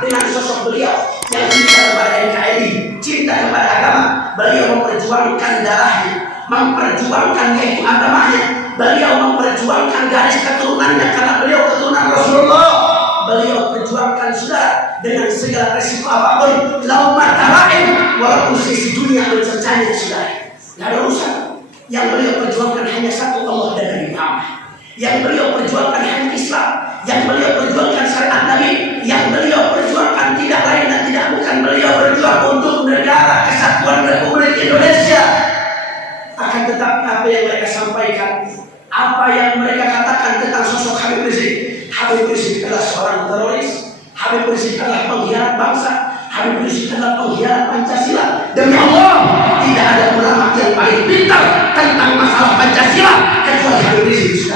Dengan sosok beliau yang cinta kepada NKRI, cinta kepada agama, beliau memperjuangkan darahnya, memperjuangkan yaitu agamanya, beliau memperjuangkan garis keturunannya karena beliau keturunan Rasulullah. Beliau perjuangkan saudara dengan segala resiko apapun, laumat talaim, walaupun sisi dunia mencercanya saudara. Tidak ada urusan. Yang beliau perjuangkan hanya satu, Allah dan Nabi Muhammad. Yang beliau perjuangkan hanya Islam. Yang beliau perjuangkan syariat Nabi. Yang beliau perjuangkan tidak lain dan tidak bukan beliau berjuang untuk negara kesatuan Republik Indonesia. Akan tetapi apa yang mereka sampaikan, apa yang mereka katakan tentang sosok Habib Rizieq, Habib Rizieq adalah seorang teroris, Habib Rizieq adalah pengkhianat bangsa, Habib Rizieq adalah pengkhianat Pancasila. Demi Allah, tidak ada ulama yang paling pintar tentang masalah Pancasila kecuali Habib Rizieq.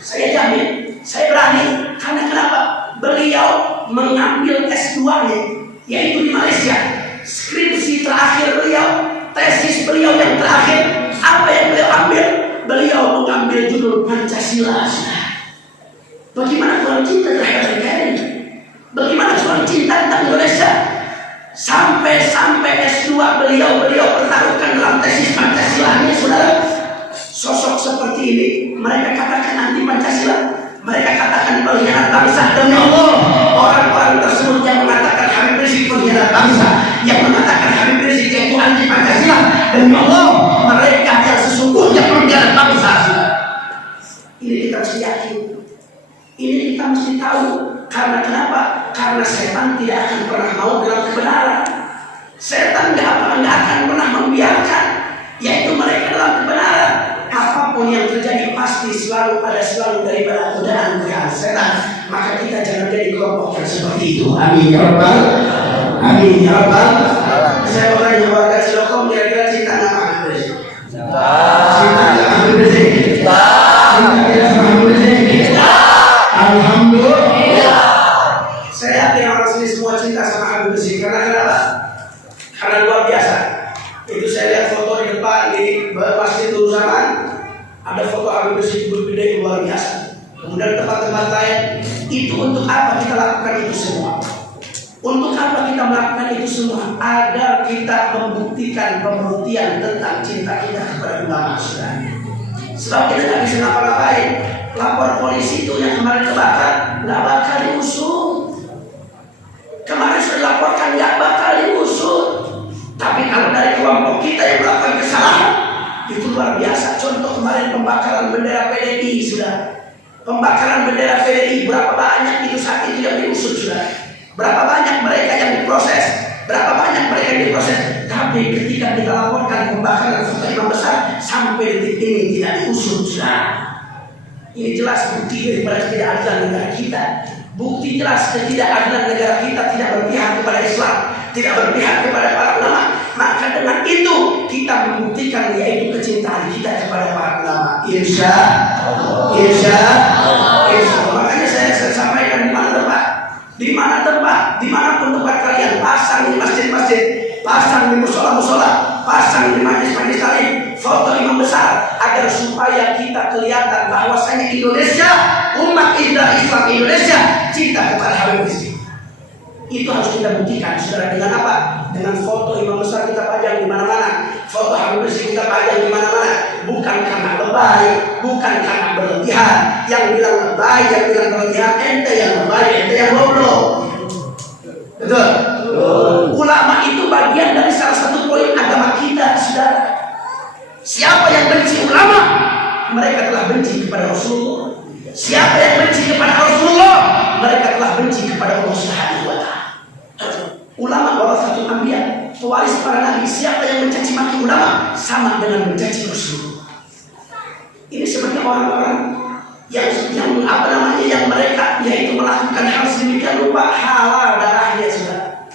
Saya jamin, saya berani. Karena kenapa? Beliau mengambil S2-nya, yaitu di Malaysia. Skripsi terakhir beliau, tesis beliau yang terakhir, apa yang beliau ambil? Beliau mengambil judul Pancasila. Bagaimana kurang cinta terhadap negara ini? Bagaimana kurang cinta tentang Indonesia? Sampai S2 beliau pertaruhkan dalam tesis Pancasila-nya, saudara. Sosok seperti ini mereka katakan anti Pancasila, mereka katakan pengkhianat bangsa. Demi Allah, orang-orang tersebut yang mengatakan Habib Rizieq pengkhianat bangsa, yang mengatakan Habib Rizieq itu anti Pancasila, demi Allah, mereka yang sesungguhnya pengkhianat bangsa. Ini kita mesti yakin. Ini kita mesti tahu. Karena kenapa? Karena setan tidak akan pernah mau dalam kebenaran. Setan tidak akan pernah membiarkan yaitu mereka dalam kebenaran. Apapun yang terjadi pasti selalu daripada godaan setan. Maka kita jangan jadi kelompok yang seperti itu. Amin ya Rabbal. Amin ya Rabbal. Saya bertanya warga Cilokom, kira-kira cinta nama Habib Rizieq? Cinta nama Habib Rizieq? Cinta nama Habib Rizieq? Alhamdulillah. Saya yakin orang sini semua cinta sama Habib Rizieq. Karena kenapa? Karena luar biasa. Itu saya lihat foto di depan di Masjid Nurul Zaman, ada foto Habib Rizieq berbeda luar biasa. Kemudian tempat-tempat lain. Itu untuk apa kita lakukan itu semua? Untuk apa kita melakukan itu semua? Agar kita membuktikan pembuktian tentang cinta kita kepada ulama saudara. Sebab kita tidak bisa ngapa-ngapain. Lapor polisi itu yang kemarin kebakar nggak bakal diusut. Kemarin sudah dilaporkan nggak bakal diusut. Tapi kalau dari kelompok kita yang melakukan kesalahan, itu luar biasa. Contoh kemarin pembakaran bendera PDI sudah. Pembakaran bendera PDI berapa banyak itu saat itu yang diusut sudah. Berapa banyak mereka yang diproses, berapa banyak mereka yang diproses. Tapi ketika kita laporkan pembakaran foto imam besar, sampai detik ini tidak diusut. Ini jelas bukti daripada ketidakadilan negara kita. Bukti jelas ketidakadilan negara kita tidak berpihak kepada Islam, tidak berpihak kepada para ulama. Maka dengan itu kita membuktikan yaitu kecintaan kita kepada para ulama. Insya Allah. Makanya saya sampaikan di mana tempat, dimanapun tempat kalian, pasang di masjid-masjid, pasang di musola-musola, pasang di majlis-majlis taklim foto imam besar, agar supaya kita kelihatan bahwasanya Indonesia, umat Islam Indonesia cinta kepada Habib Rizik. Itu harus kita buktikan, saudara. Dengan apa? Dengan foto imam besar kita pajang di mana-mana, foto Habib Rizik kita pajang di mana-mana. Bukan karena lebay, bukan karena berlebihan. Yang bilang lebay, yang bilang berlebihan, ente yang lebay, ente yang goblok. Betul? Ulama itu bagian dari salah satu poin agama kita, saudara. Siapa yang benci ulama, mereka telah benci kepada Rasulullah. Siapa yang benci kepada Rasulullah, mereka telah benci kepada Allah Subhanahu wa Ta'ala. Ulama warasatul anbiya, pewaris para nabi. Siapa yang mencaci maki ulama, sama dengan mencaci Rasulullah. Ini seperti orang-orang yang mereka yaitu melakukan hal sedemikian rupa halal darahnya, saudara.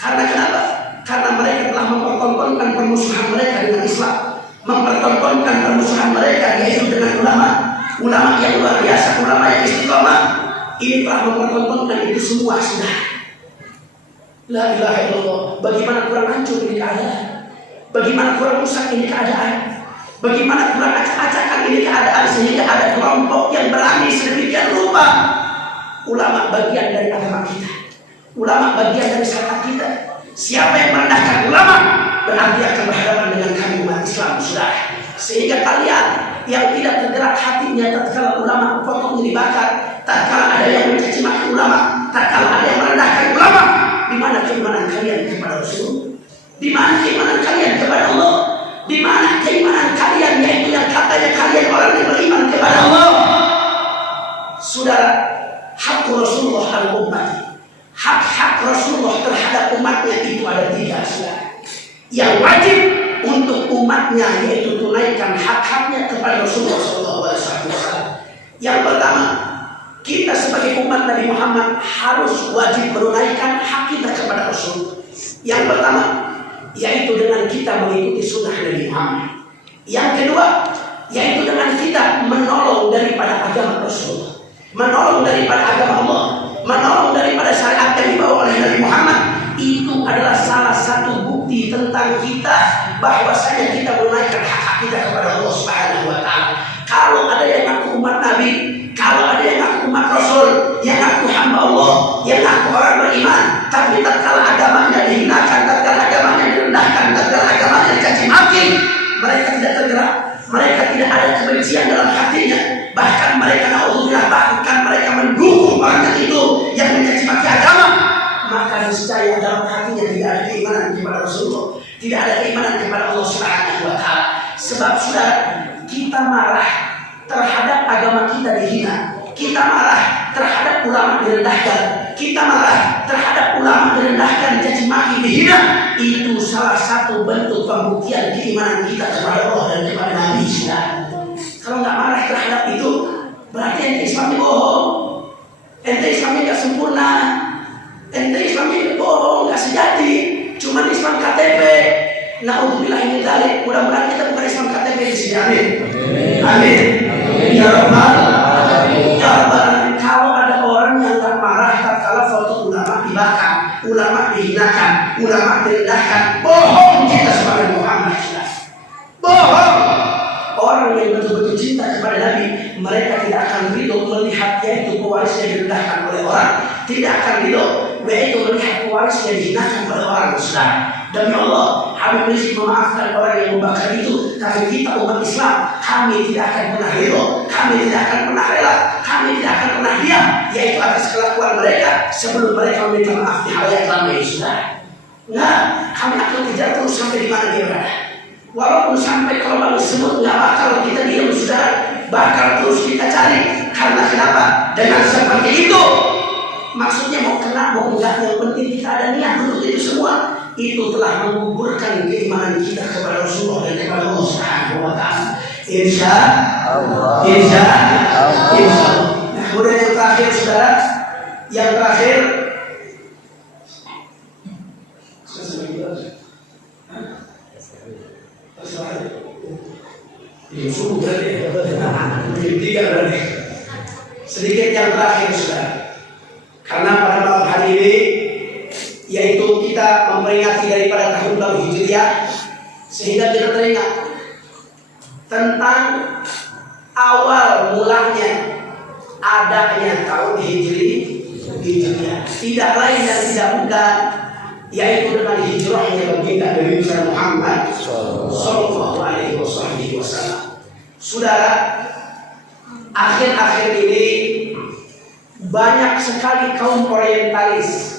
Karena kenapa? Karena mereka telah mempertontonkan permusuhan mereka dengan Islam, mempertontonkan permusuhan mereka yaitu dengan ulama yang luar biasa, ulama yang istiqomah. Ini telah mempertontonkan itu semua, sudah. La ilaha illallah. Bagaimana kurang hancur ini keadaan, bagaimana kurang rusak ini keadaan, bagaimana kurang acak-acakan ini keadaan, sehingga ada kelompok yang berani sedemikian rupa. Ulama bagian dari agama kita, ulama bagian dari syariat kita. Siapa yang merendahkan ulama, berarti akan berhadapan dengan kami umat Islam, sudah. Sehingga kalian yang tidak tergerak hatinya tatkala ulama potongnya dibakar, tatkala ada yang mencaci maki ulama, tatkala ada yang merendahkan ulama, di mana keimanan kalian kepada Rasul? Di mana keimanan kalian kepada Allah? Di mana keimanan kalian yaitu yang katanya kalian orang yang beriman kepada Allah? Saudara, hak Rasulullah al-ummah, hak Rasulullah terhadap umatnya itu ada 3, saudara. Yang wajib untuk umatnya yaitu tunaikan hak-haknya kepada Rasulullah SAW. Yang pertama, kita sebagai umat Nabi Muhammad harus wajib menunaikan hak kita kepada Rasul. Yang pertama, yaitu dengan kita mengikuti sunnah Nabi Muhammad. Yang kedua, yaitu dengan kita menolong daripada agama Rasul, menolong daripada agama Allah, menolong daripada syariat yang dibawa oleh Nabi Muhammad. Itu adalah salah satu bukti tentang kita bahwasanya kita menunaikan hak kita kepada Allah Subhanahu wa Ta'ala. Kalau ada yang ngaku umat Nabi, kalau ada yang ngaku umat Rasul, yang ngaku hamba Allah, yang ngaku orang beriman, tapi tatkala agamanya dihinakan, tatkala agamanya direndahkan, tatkala agamanya dicaci maki, mereka tidak tergerak, mereka tidak ada kebencian dalam hatinya. Bahkan mereka naudzubillah, bahkan mereka mendukung orang itu yang mencaci maki agama. Maka niscaya dalam hatinya tidak ada keimanan kepada Rasulullah, tidak ada keimanan kepada Allah Subhanahu wa Ta'ala. Sebab saudara, kita marah terhadap agama kita dihina, kita marah terhadap ulama direndahkan, kita marah terhadap ulama direndahkan, dicaci maki, dihina. Itu salah satu bentuk pembuktian keimanan kita kepada Allah dan kepada Nabi. Kalau nggak marah terhadap itu, berarti ente Islamnya bohong, ente Islamnya nggak sempurna, ente Islamnya bohong, nggak sejati, cuma Islam KTP. Naudzubillah min dzalik. Mudah-mudahan kita bukan Islam KTP di sini. Amin. Amin. Ya Rabbal Alamin. Ya Rabbal Alamin. Kalau ada orang yang nggak marah tatkala foto ulama dibakar, ulama dihinakan, ulama direndahkan, bohong kita sebagai Muhammad. Bohong. Orang yang betul-betul cinta kepada Nabi, mereka tidak akan ridho melihat yaitu pewarisnya direndahkan oleh orang, tidak akan ridho yaitu melihat pewarisnya dihinakan oleh orang. Saudara, demi Allah, Habib Rizik memaafkan orang yang membakar itu, tapi kita umat Islam, kami tidak akan pernah ridho, kami tidak akan pernah rela, kami tidak akan pernah diam yaitu atas kelakuan mereka sebelum mereka meminta maaf di hal yang ramai. Saudara, nah, kami akan kejar terus sampai di mana dia berada. Walaupun sampai kalau lalu semut nggak bakal kita diam, saudara, bakal terus kita cari. Karena kenapa? Dengan seperti itu Maksudnya mau kena mau enggak, yang penting kita ada niat untuk itu semua. Itu telah menggugurkan keimanan kita kepada Rasulullah dan kepada Allah Subhanahu wa taala. Insya Allah. Nah, kemudian yang terakhir saudara, yang terakhir sedikit yang terakhir saudara. Karena pada malam hari ini yaitu kita memperingati daripada tahun baru Hijriah, sehingga kita teringat tentang awal mulanya adanya tahun Hijriah. Tidak lain dan tidak bukan yaitu dengan hijrahnya baginda Nabi Muhammad sallallahu alaihi wasallam. Saudara, akhir-akhir ini banyak sekali kaum orientalis,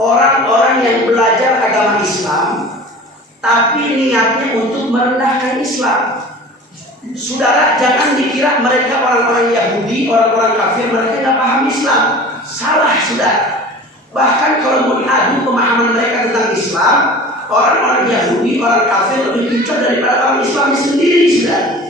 orang-orang yang belajar agama Islam tapi niatnya untuk merendahkan Islam. Saudara, jangan dikira mereka orang-orang Yahudi, orang-orang kafir, mereka tidak paham Islam. Salah, saudara. Bahkan kalau mau diadu pemahaman mereka tentang Islam, orang-orang Yahudi, orang kafir lebih pintar daripada orang Islam sendiri, saudara.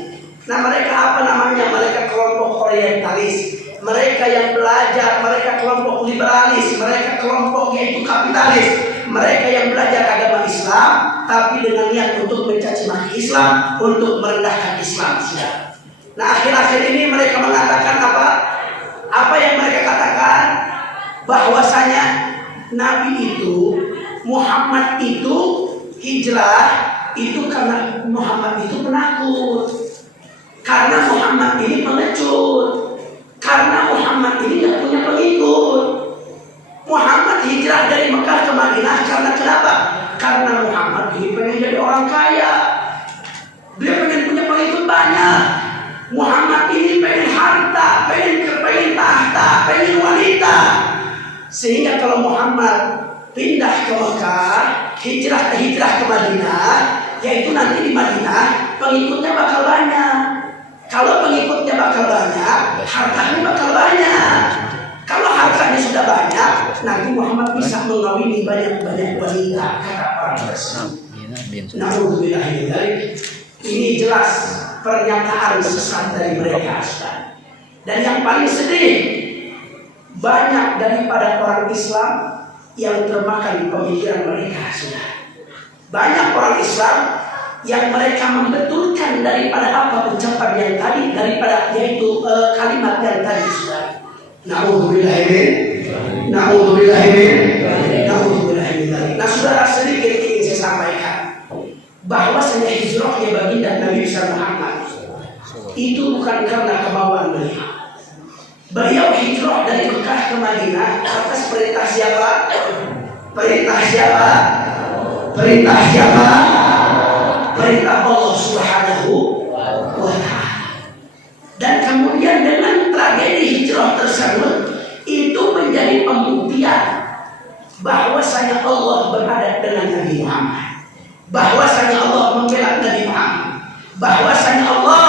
Nah, mereka apa namanya? Mereka kelompok orientalis. Mereka yang belajar, mereka kelompok liberalis, mereka kelompok yaitu kapitalis. Mereka yang belajar agama Islam tapi dengan niat untuk mencaci maki Islam, untuk merendahkan Islam, saudara. Nah, akhir-akhir ini mereka mengatakan apa? Apa yang mereka katakan? Bahwasanya Nabi itu, Muhammad itu hijrah itu karena Muhammad itu penakut, karena Muhammad ini pengecut, karena Muhammad ini tidak punya pengikut. Muhammad hijrah dari Mekah ke Madinah karena kenapa? Karena Muhammad ini pengen jadi orang kaya, dia pengen punya pengikut banyak. Muhammad ini pengen harta, pengen tahta, pengen wanita. Sehingga kalau Muhammad pindah ke Mekah, hijrah ke Madinah, yaitu nanti di Madinah pengikutnya bakal banyak. Kalau pengikutnya bakal banyak, hartanya bakal banyak. Kalau hartanya sudah banyak, nanti Muhammad bisa mengawini banyak-banyak wanita. Kata para tersebut. Ini jelas pernyataan sesat dari mereka. Dan yang paling sedih, banyak daripada orang Islam yang termakan pemikiran mereka. Banyak orang Islam yang mereka membetulkan daripada apa ucapan yang tadi, daripada yaitu kalimat yang tadi, saudara. Na'udzubillahi. Nah, saudara, sedikit ingin saya sampaikan bahwasanya hijrahnya baginda Nabi Muhammad itu bukan karena kemauan beliau. Beliau hijrah dari Mekah ke Madinah atas perintah siapa? Perintah siapa? Perintah siapa? Perintah Allah Subhanahu wa ta'ala. Dan kemudian dengan tragedi hijrah tersebut itu menjadi pembuktian bahwasanya Allah berada dengan Nabi Muhammad, bahwasanya Allah membela Nabi Muhammad, bahwasanya Allah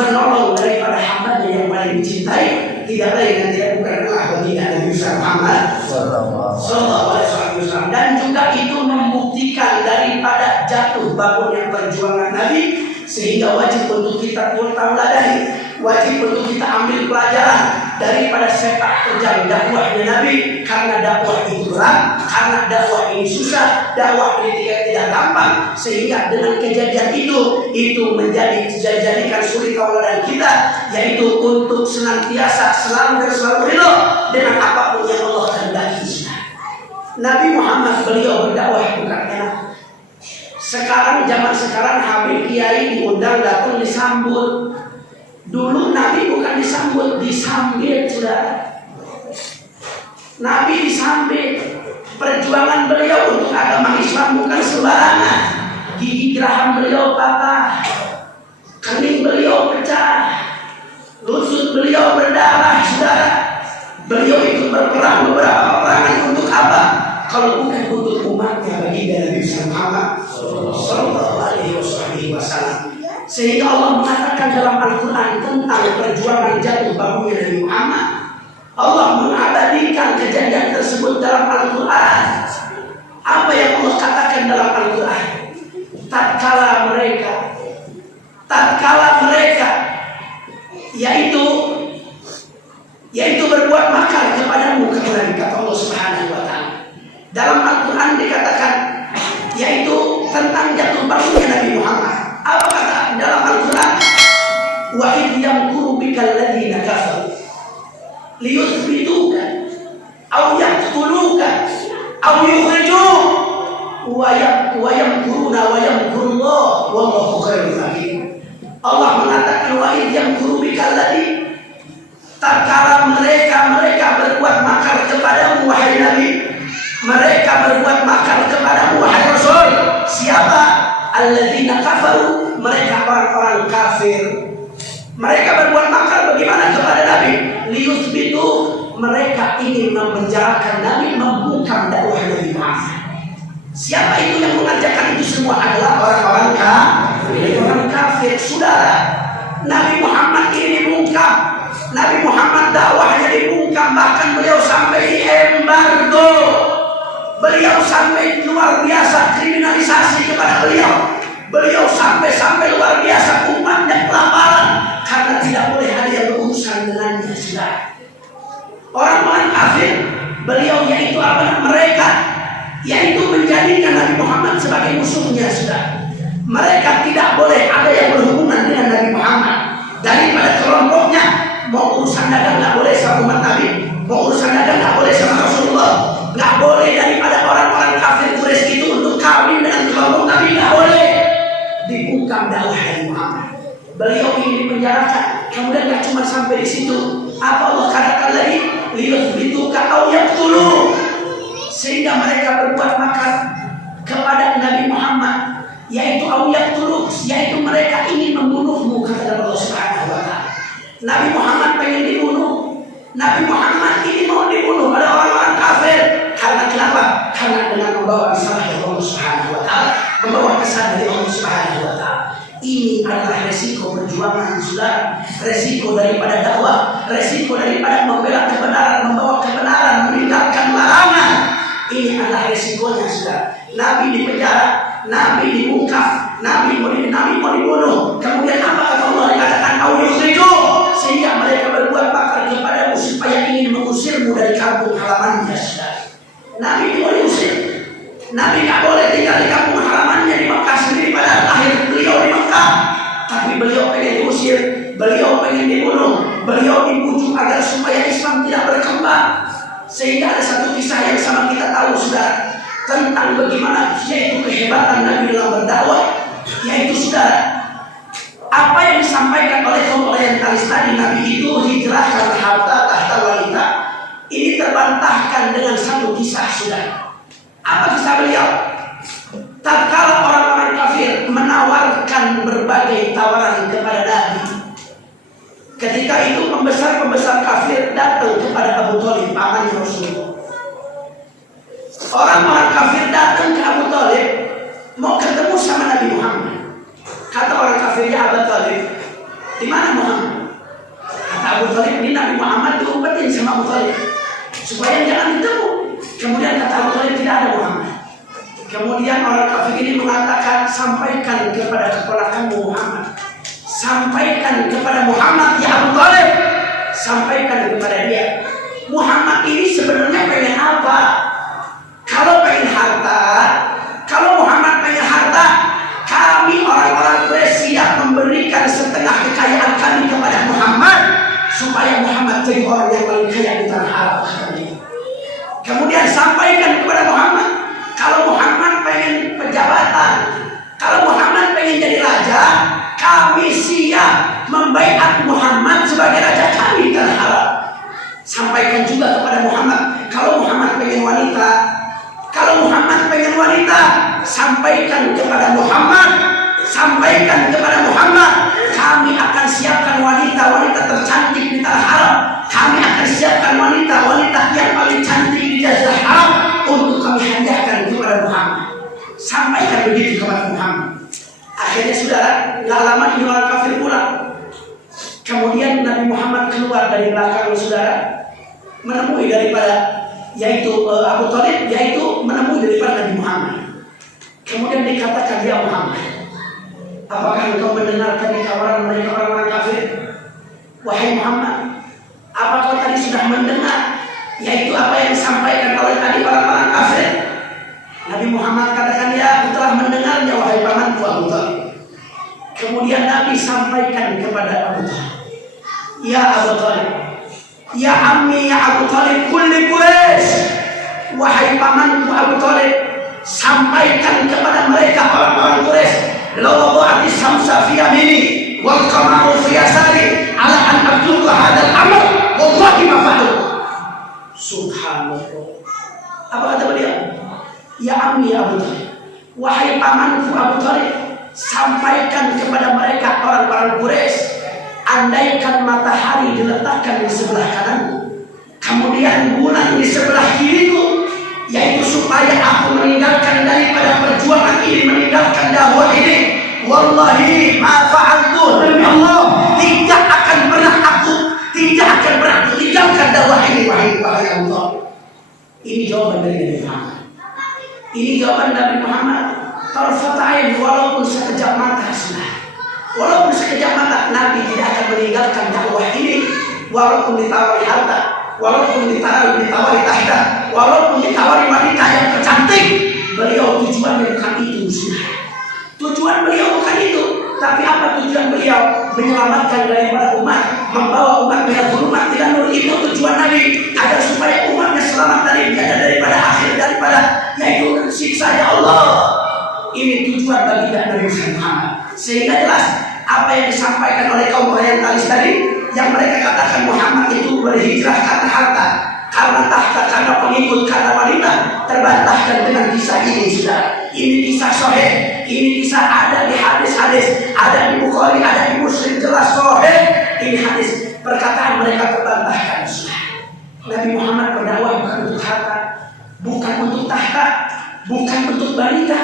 menolong daripada hamba-Nya yang paling dicintai, tidak lain dan tidak bukan adalah baginda Nabi Muhammad sallallahu alaihi wasallam. Dan juga itu membuktikan daripada jatuh bangunnya perjuangan Nabi, sehingga wajib untuk kita tauladani, wajib untuk kita ambil pelajaran daripada sepak terjang dakwahnya Nabi. Karena dakwah itu berat, karena dakwah ini susah, dakwah ini tidak gampang, sehingga dengan kejadian itu menjadikan suri tauladan kita, yaitu untuk senantiasa selalu ridho dengan apapun yang Allah kehendaki. Nabi Muhammad beliau berdakwah bukan enak. Sekarang zaman sekarang Habib Kiai diundang datang disambut. Dulu Nabi bukan disambit, saudara. Nabi disambit. Perjuangan beliau untuk agama Islam bukan sembarangan. Gigi geraham beliau patah, kening beliau pecah, lutut beliau berdarah, saudara. Beliau ikut berperang beberapa peperangan untuk apa? Kalau bukan untuk umatnya baginda Nabi Muhammad sallallahu alaihi wasallam. Sehingga Allah mengatakan dalam Al-Quran tentang perjuangan jatuh bangunnya Nabi Muhammad, Allah mengabadikan kejadian tersebut dalam Al-Quran. Apa yang Allah katakan dalam Al-Quran? Tatkala mereka yaitu berbuat makar kepadamu, kata Allah Subhanahu wa Ta'ala. Dalam Al-Quran dikatakan yaitu tentang jatuh bangunnya Nabi Muhammad. Apa kata dalam Al-Quran? Wa idh yamkuru bikal ladzina kafaru liyuthbituka aw yaqtuluka aw yukhrijuk wa yamkuruna wa yamkurullah wallahu khairul makirin. Allah mengatakan wa idh yamkuru bikal ladzi, tatkala mereka berbuat makar kepadamu wahai Nabi, mereka berbuat makar kepadamu wahai Rasul. Siapa? Alladzina kafaru, mereka orang-orang kafir. Mereka berbuat makar bagaimana kepada Nabi? Liyuthbitu, mereka ingin memenjarakan Nabi, membungkam dakwah Nabi Muhammad. Siapa itu yang mengajarkan itu semua? Adalah orang-orang kafir. Saudara, Nabi Muhammad ini dibungkam, Nabi Muhammad dakwahnya dibungkam, bahkan beliau sampai diembargo. Beliau sampai luar biasa kriminalisasi kepada beliau. Beliau sampai luar biasa umatnya kelaparan karena tidak boleh ada yang berurusan dengannya. Sudah orang-orang kafir, beliau yaitu apa? Mereka yaitu menjadikan Nabi Muhammad sebagai musuhnya. Sudah mereka tidak boleh ada yang berhubungan dengan Nabi Muhammad. Daripada kelompoknya, mau urusan dagang nggak boleh sama umat Nabi, mau urusan dagang nggak boleh sama Rasulullah, nggak boleh. Daripada orang-orang kafir Quraisy itu untuk kawin dengan kelompok Nabi, nggak boleh. Dibungkam dakwah Nabi Muhammad. Beliau ingin dipenjarakan. Kemudian nggak cuma sampai di situ. Apa Allah katakan lagi? Liyuthbituka aw yaqtulu, sehingga mereka berbuat makar kepada Nabi Muhammad, yaitu aw yaqtulu, yaitu mereka ingin membunuhmu, kata Allah Subhanahu wa Ta'ala. Nabi Muhammad pengen dibunuh. Nabi Muhammad ini mau dibunuh oleh orang-orang kafir. Karena kenapa? Karena dengan membawa risalah dari Allah Subhanahu wa Ta'ala, membawa kesan dari Allah Subhanahu wa Ta'ala. Ini adalah resiko perjuangan, saudara. Resiko daripada dakwah, resiko daripada membela kebenaran, membawa kebenaran, meninggalkan larangan. Ini adalah resikonya, saudara. Nabi dipenjara, Nabi dibungkam, Nabi mau dibunuh. Kemudian apa kata Allah? Dikatakan au yukhrijuk, sehingga mereka berbuat makar kepadamu supaya ingin mengusirmu dari kampung halamannya, saudara. Nabi mau diusir. Nabi tak boleh tinggal di kampung halamannya di Mekah sendiri, pada lahir beliau di Mekah. Tapi beliau pengen diusir, beliau pengen dibunuh, beliau dibujuk agar supaya Islam tidak berkembang. Sehingga ada satu kisah yang sama kita tahu, saudara, tentang bagaimana yaitu kehebatan Nabi dalam berdakwah. Yaitu, saudara, apa yang disampaikan oleh kaum orientalis tadi, Nabi itu hijrahkan harta tahta wanita, ini terbantahkan dengan satu kisah, saudara. Apa kisah beliau? Tatkala orang-orang kafir menawarkan berbagai tawaran kepada Nabi, ketika itu pembesar-pembesar kafir datang kepada Abu Thalib, pamannya Rasulullah. Orang-orang kafir datang ke Abu Thalib mau ketemu sama Nabi Muhammad. Kata orang kafirnya, Abu Thalib, di mana Muhammad? Kata Abu Thalib, ini Nabi Muhammad diumpetin sama Abu Thalib supaya jangan ditemu. Kemudian kata Abu Thalib, tidak ada Muhammad. Kemudian orang kafir ini mengatakan, sampaikan kepada keponakanmu Muhammad, sampaikan kepada Muhammad, ya Abu Thalib, sampaikan kepada dia, Muhammad ini sebenarnya pengen apa? Kalau pengen harta, kalau Muhammad pengen harta, kami orang-orang Quraisy siap memberikan setengah kekayaan kami kepada Muhammad supaya Muhammad jadi orang yang paling kaya di tanah Arab. Kemudian sampaikan kepada Muhammad, kalau Muhammad pengen pejabatan, kalau Muhammad pengen jadi raja, kami siap membaiat Muhammad sebagai raja kami di tanah Arab. Sampaikan juga kepada Muhammad, kalau Muhammad pengen wanita, kalau Muhammad pengen wanita, sampaikan kepada Muhammad, sampaikan kepada Muhammad, kami akan siapkan wanita-wanita tercantik di tanah Arab. Kami akan siapkan wanita-wanita yang paling cantik di Jazirah Arab untuk kami hadiahkan kepada Muhammad. Sampaikan begitu kepada Muhammad. Akhirnya, saudara, gak lama ini orang kafir pulang. Kemudian Nabi Muhammad keluar dari belakang, saudara. menemui daripada yaitu Abu Thalib, yaitu menemui daripada Nabi Muhammad. Kemudian dikatakan, ya Muhammad, apakah engkau mendengar tadi tawaran mereka orang-orang kafir? Wahai Muhammad, apakah tadi sudah mendengar yaitu apa yang disampaikan oleh tadi orang-orang kafir? Nabi Muhammad katakan, ya, aku telah mendengarnya wahai pamanku Abu Thalib. Kemudian Nabi sampaikan kepada Abu Thalib, ya Abu Thalib, ya ammi ya Abu Thalib kulli Quraisy, wahai pamanku Abu Thalib, sampaikan kepada mereka orang-orang Quraisy, law wa'ati samsa fi yamini wal qamaru fi yasari ala an abduka hadzal amal wallahi ma fa'al. Subhanallah. Apa kata beliau? Ya ammi Abu Thalib, wahai pamanku Abu Thalib, sampaikan kepada mereka orang-orang Quraisy, andaikan matahari diletakkan di sebelah kananmu, kemudian bulan di sebelah kiriku, yaitu supaya aku meninggalkan daripada perjuangan ini, meninggalkan dakwah ini, wallahi ma fa'altu, demi Allah tidak akan pernah aku tinggalkan dakwah ini wahai Abu Thalib. Ini jawaban dari Nabi Muhammad. Ini jawaban Nabi Muhammad. Tarfat ain, walaupun sekejap mata sudah. Walaupun sekejap mata, Nabi tidak akan meninggalkan dakwah ini, walaupun ditawari harta, walaupun ditawari tahta, walaupun ditawari wanita yang tercantik. Beliau tujuannya bukan itu sudah. Tujuan beliau bukan itu. Tapi apa tujuan beliau? Menyelamatkan daripada umat, membawa umat berzulumat tidak nur. Itu tujuan Nabi, agar supaya umatnya selamat daripada akhir, daripada yaitu siksa Allah. Ini tujuan bagi Nabi Muhammad. Sehingga jelas apa yang disampaikan oleh kaum orientalis tadi, yang mereka katakan Muhammad itu berhijrah karena harta, karena tahta, karena pengikut, karena wanita, terbantahkan dengan kisah ini sudah. Ini kisah sahih, ini kisah ada di hadis-hadis, ada di Bukhari, ada di Muslim, jelas sahih. Ini hadis, perkataan mereka terbantahkan sudah. Nabi Muhammad berdakwah bukan untuk harta, bukan untuk tahta, bukan untuk wanita.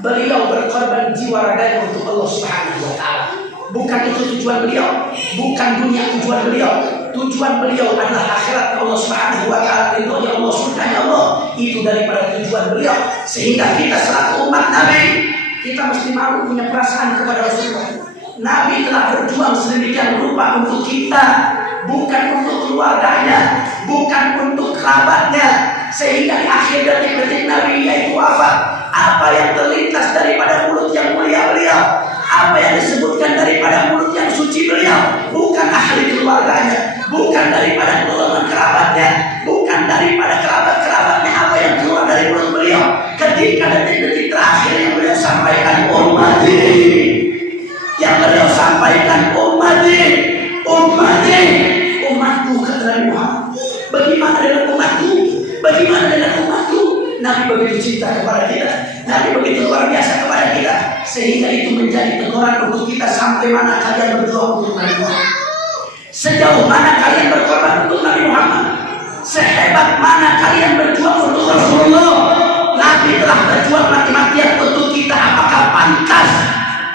Beliau berkorban jiwa raganya untuk Allah Subhanahu wa Ta'ala. Bukan itu tujuan beliau, bukan dunia tujuan beliau. Tujuan beliau adalah akhirat Allah Subhanahu wa Ta'ala, ridhonya Allah, surganya Allah. Itu daripada tujuan beliau. Sehingga kita selaku umat Nabi, kita mesti malu punya perasaan kepada Rasulullah. Nabi telah berjuang sedemikian rupa untuk kita, bukan untuk keluarganya, bukan untuk kerabatnya. Sehingga di akhir detik-detik Nabi yaitu wafat, apa yang terlintas daripada mulut yang mulia beliau, apa yang disebutkan daripada mulut yang suci beliau, bukan ahli keluarganya, bukan daripada golongan kerabatnya, bukan daripada kerabat-kerabatnya. Apa yang keluar dari mulut beliau ketika detik-detik terakhir yang beliau sampaikan, ummati, yang beliau sampaikan, ummati, umatku, kata Nabi Muhammad. Bagaimana dengan umatku? Bagaimana dengan umatku? Nabi begitu cinta kepada kita, Nabi begitu luar biasa kepada kita, sehingga itu menjadi teguran untuk kita. Sampai mana kalian berjuang untuk Nabi Muhammad? Sejauh mana kalian berkorban untuk Nabi Muhammad? Sehebat mana kalian berjuang untuk Rasulullah? Nabi telah berjuang mati-matian untuk kita. Apakah pantas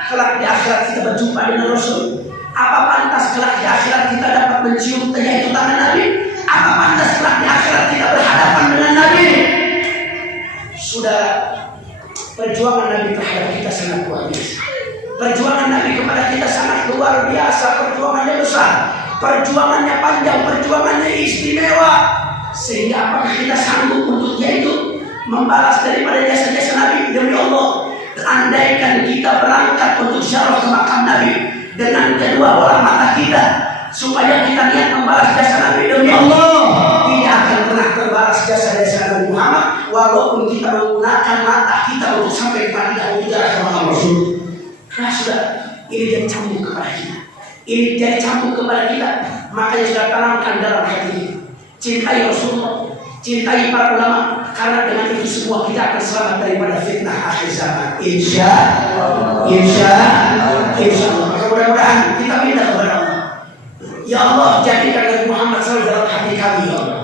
kelak di akhirat kita berjumpa dengan Rasul? Apa pantas kelak di akhirat kita dapat mencium yaitu tangan Nabi? Apa pantas kelak di akhirat kita berhadapan dengan Nabi? Sudah, perjuangan Nabi terhadap kita sangat luar biasa. Perjuangan Nabi kepada kita sangat luar biasa. Perjuangannya besar, perjuangannya panjang, perjuangannya istimewa. Sehingga apakah kita sanggup untuk yaitu membalas daripada jasa-jasa Nabi? Demi Allah, andaikan kita berangkat untuk syarah ke makam Nabi dengan kedua bola mata kita, supaya kita niat membalas jasa Nabi, demi Allah tidak akan pernah terbalas jasa-jasa Nabi Muhammad, walaupun kita menggunakan mata kita untuk sampai kepada bicara kepada Rasul. Nah sudah, ini jadi cambuk kepada kita, ini jadi cambuk kepada kita. Makanya sudah tanamkan dalam hati kita, cintai Rasulullah, cintai para ulama, karena dengan itu semua kita akan selamat daripada fitnah akhir zaman. Insya Allah. Mudah-mudahan kita minta kepada Allah, ya Allah, jadikan Nabi Muhammad selalu dalam hati kami, ya Allah.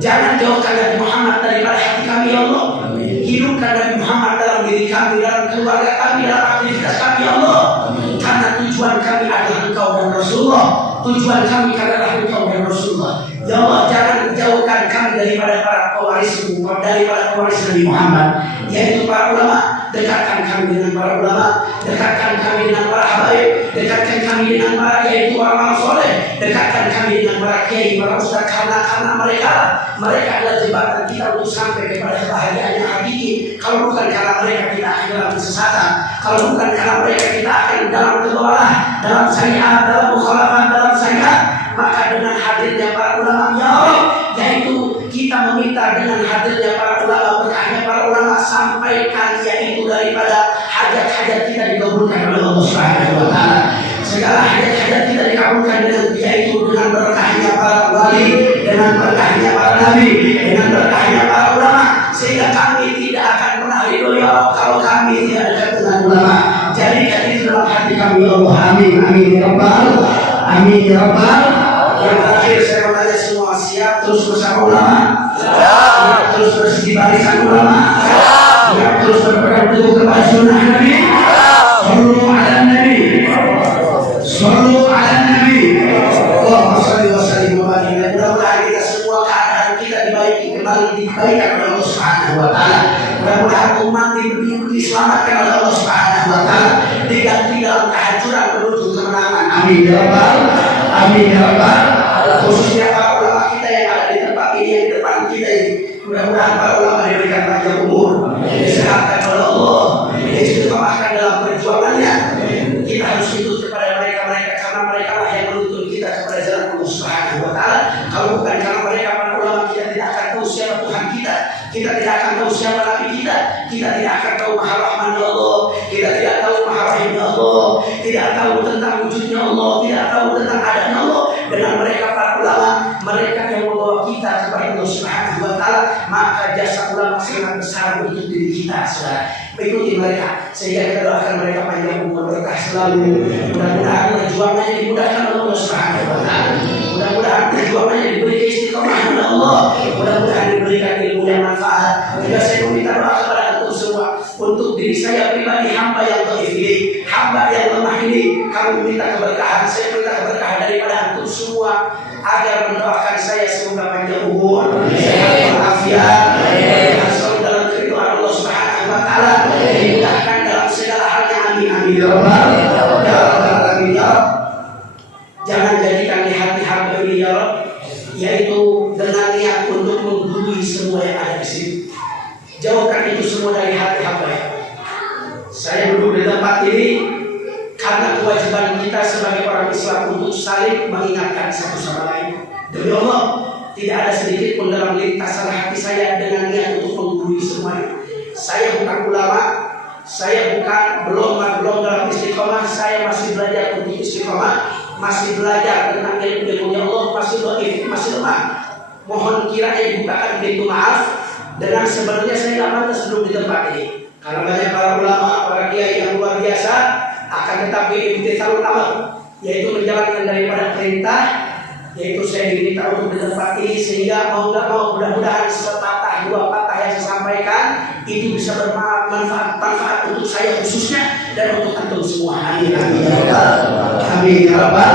Jangan jauhkan Nabi Muhammad daripada hati kami, ya Allah. Hidupkan Nabi Muhammad dalam diri kami, dalam keluarga kami, dalam aktivitas kami, ya Allah. Karena tujuan kami adalah Engkau dan Rasulullah. Tujuan kami adalah Engkau dan Rasulullah. Ya Allah, jangan jauh daripada para pewarismu, daripada pewaris Nabi Muhammad, yaitu para ulama. Dekatkan kami dengan para ulama, dekatkan kami dengan para habaib, dekatkan kami dengan para yaitu orang-orang soleh, dekatkan kami dengan para kiai, para ustaz, karena mereka adalah jembatan kita untuk sampai kepada kebahagiaan yang hakiki. Kalau bukan karena mereka kita akan dalam kesesatan, kalau bukan karena mereka kita akan dalam kedolalah, dalam syariat, dalam mukhalafah, dalam syariat. Maka dengan hadirnya para ulama ya Allah, yaitu kita meminta dengan hadirnya para ulama, berkahnya para ulama, sampaikan yaitu daripada hajat-hajat kita dikabulkan oleh Allah Subhanahu wa taala. Segala hajat-hajat kita dikabulkan yaitu dengan berkahnya para wali, dengan berkahnya para nabi, dengan berkahnya para ulama, sehingga kami tidak akan pernah ridho ya Allah kalau kami tidak dekat dengan ulama. Jadikan itu dalam hati kami ya Allah. Amin amin ya rabbal amin ya rabbal. Yang terakhir saya mau tanya semua, siap terus bersama ulama? Siap terus bersih barisan ulama? Siap terus berpegang teguh kepada sunnah Nabi? Sallu ala Nabi, sallu ala Nabi. Allahumma shalli wa sallim wa barik. Mudah-mudahan kita semua keadaan kita dibaikan oleh Allah Subhanahu wa taala. Mudah-mudahan umat diselamatkan oleh Allah Subhanahu wa taala, diganti dalam kehancuran menuju kemenangan. Amin ya rabbal amin ya rabbal. Khususnya para ulama kita yang ada di tempat ini, yang di depan kita ini, mudah-mudahan para ulama diberikan panjang umur, disehatkan oleh Allah, diistiqomahkan dalam perjuangannya. Kita harus ikut kepada mereka karena mereka lah yang menuntun kita kepada jalan Allah Subhanahu wa taala. Kalau bukan karena mereka para ulama, kita tidak akan tahu siapa Tuhan kita tidak akan tahu siapa Nabi kita tidak akan tahu Maha Rahman Allah, kita tidak tahu Maha Rahim Allah, tidak tahu tentang wujudnya Allah, tidak tahu tentang adanya Allah. Dengan mereka para ulama, mereka yang membawa kita kepada Allah Subhanahu wa taala, maka jasa ulama sangat besar untuk diri kita. Saudara, ikuti mereka sehingga kita doakan mereka panjang umur, berkah selalu. Mudah-mudahan perjuangannya dimudahkan oleh Allah Subhanahu wa taala. Mudah-mudahan perjuangannya diberi istiqomah oleh Allah. Mudah-mudahan diberikan ilmu yang manfaat. Juga saya meminta doa kepada antum semua untuk diri saya pribadi, hamba yang dhaif ini, hamba yang lemah ini. Kami minta keberkahan, saya minta keberkahan daripada antum semua agar mendoakan saya semoga panjang umur, sehat walafiat, selalu dalam keridhaan Allah Subhanahu wa taala, dimudahkan dalam segala halnya. Amin amin ya rabbal alamin ya rabb. Jangan jadikan di hati hamba ini ya Rabb, yaitu dengan niat untuk menggurui semua yang ada di sini. Jauhkan itu semua dari hati hamba. Saya duduk di tempat ini karena kewajiban kita sebagai orang Islam untuk saling mengingatkan satu sama lain. Demi Allah, tidak ada sedikit pun dalam lintasan hati saya dengan niat untuk menggurui semuanya. Saya bukan ulama, saya belum dalam istiqomah. Saya masih belajar untuk istiqomah, masih belajar tentang ilmu-ilmunya Allah, masih dhaif, masih lemah. Mohon kiranya dibukakan pintu maaf. Dengan sebenarnya saya nggak pantas duduk di tempat ini, karena banyak para ulama, para kiai yang luar biasa. Akan tetapi imtithalul amr, yaitu menjalankan daripada perintah, yaitu saya diminta untuk di tempat ini, sehingga mau nggak mau mudah-mudahan sepatah dua patah yang saya sampaikan itu bisa bermanfaat untuk saya khususnya dan untuk antum semua. Amin amin ya rabbal amin ya rabbal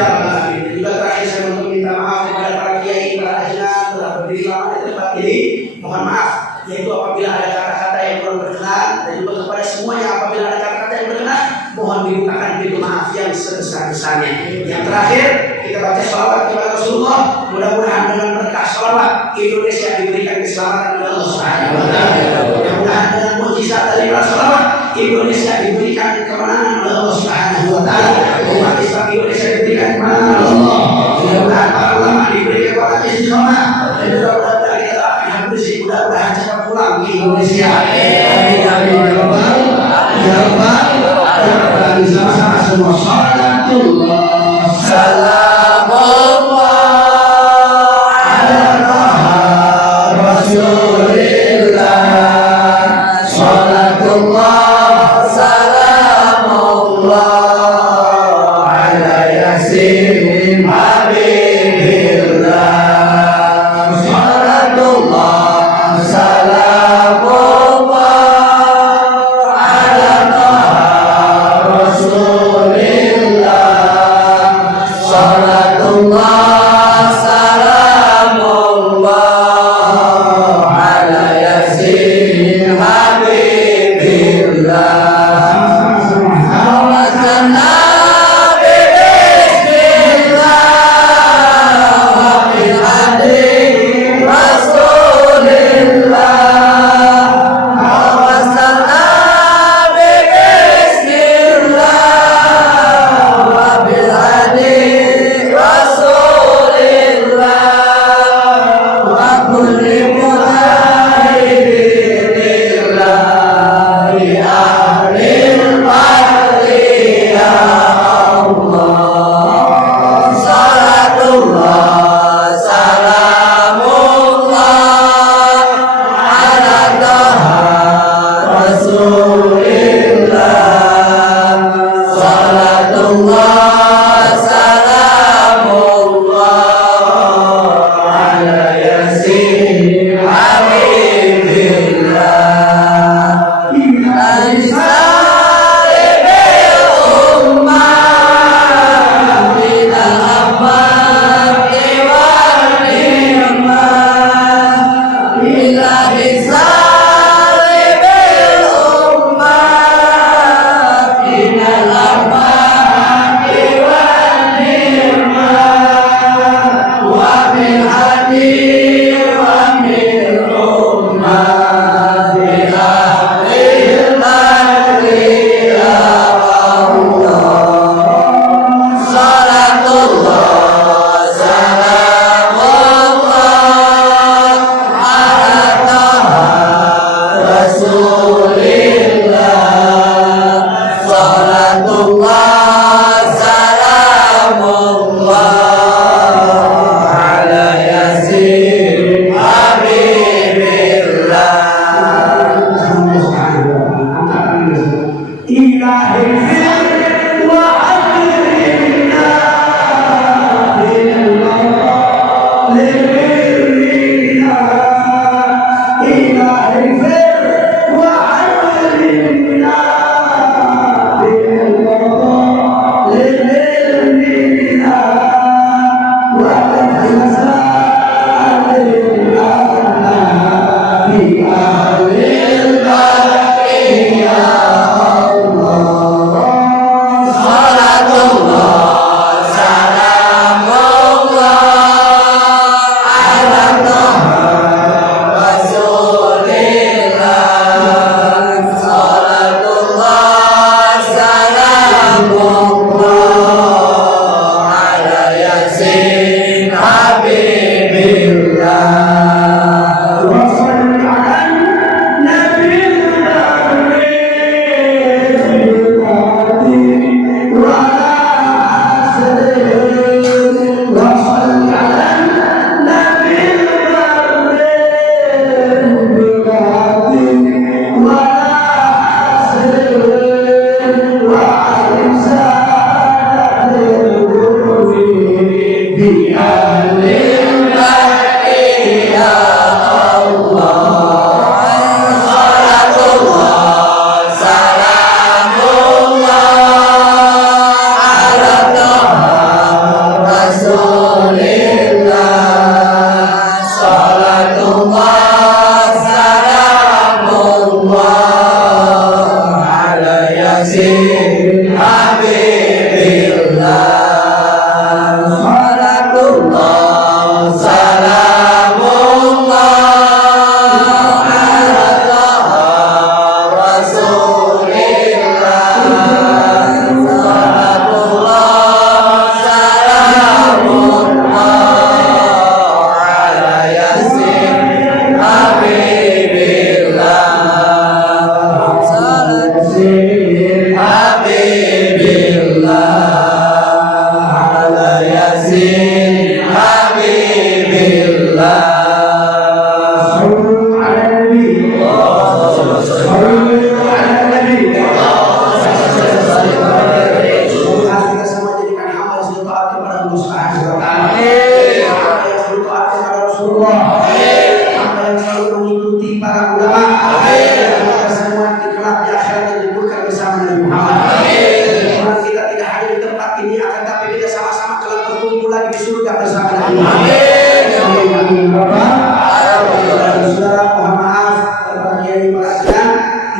alamin. Juga terakhir saya meminta maaf kepada para kiai, para ajnab telah berdiri lama di tempat ini. Mohon maaf, yaitu apabila ada kata-kata yang kurang berkenan, dan juga kepada semuanya apabila ada kata-kata yang berkenan, mohon dibukakan pintu maaf yang sebesar-besarnya. Yang terakhir, kita baca shalawat kepada Rasulullah. Mudah-mudahan dengan berkah shalawat Indonesia diberikan keselamatan oleh Allah Subhanahu wa taala. Mudah-mudahan dengan mukjizat dari shalawat Indonesia diberikan kemenangan oleh Allah Subhanahu wa taala. Umat Islam Indonesia diberikan kemenangan oleh Allah. Mudah-mudahan para ulama diberikan kekuatan istiqomah, dan juga mudah-mudahan kita akan habis, mudah-mudahan cepat pulang ke Indonesia. Amin amin ya rabbal ya rabbal alamin. Sama-sama semua salatullah salamullah ala Rasulillah, salatullah salamullah ala yasin habibillah, salatullah salamullah ala Rasulillah. Salatullah salamullah ala yasin habibillah.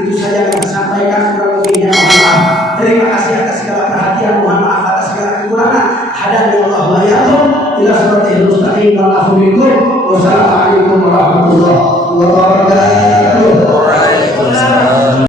Itu saja yang saya sampaikan, kurang lebihnya mohon maaf. Terima kasih atas segala perhatian, mohon maaf atas segala kekurangan. Hadani Allah wa iyyakum ila siratal mustaqim. Wassalamualaikum warahmatullahi wabarakatuh.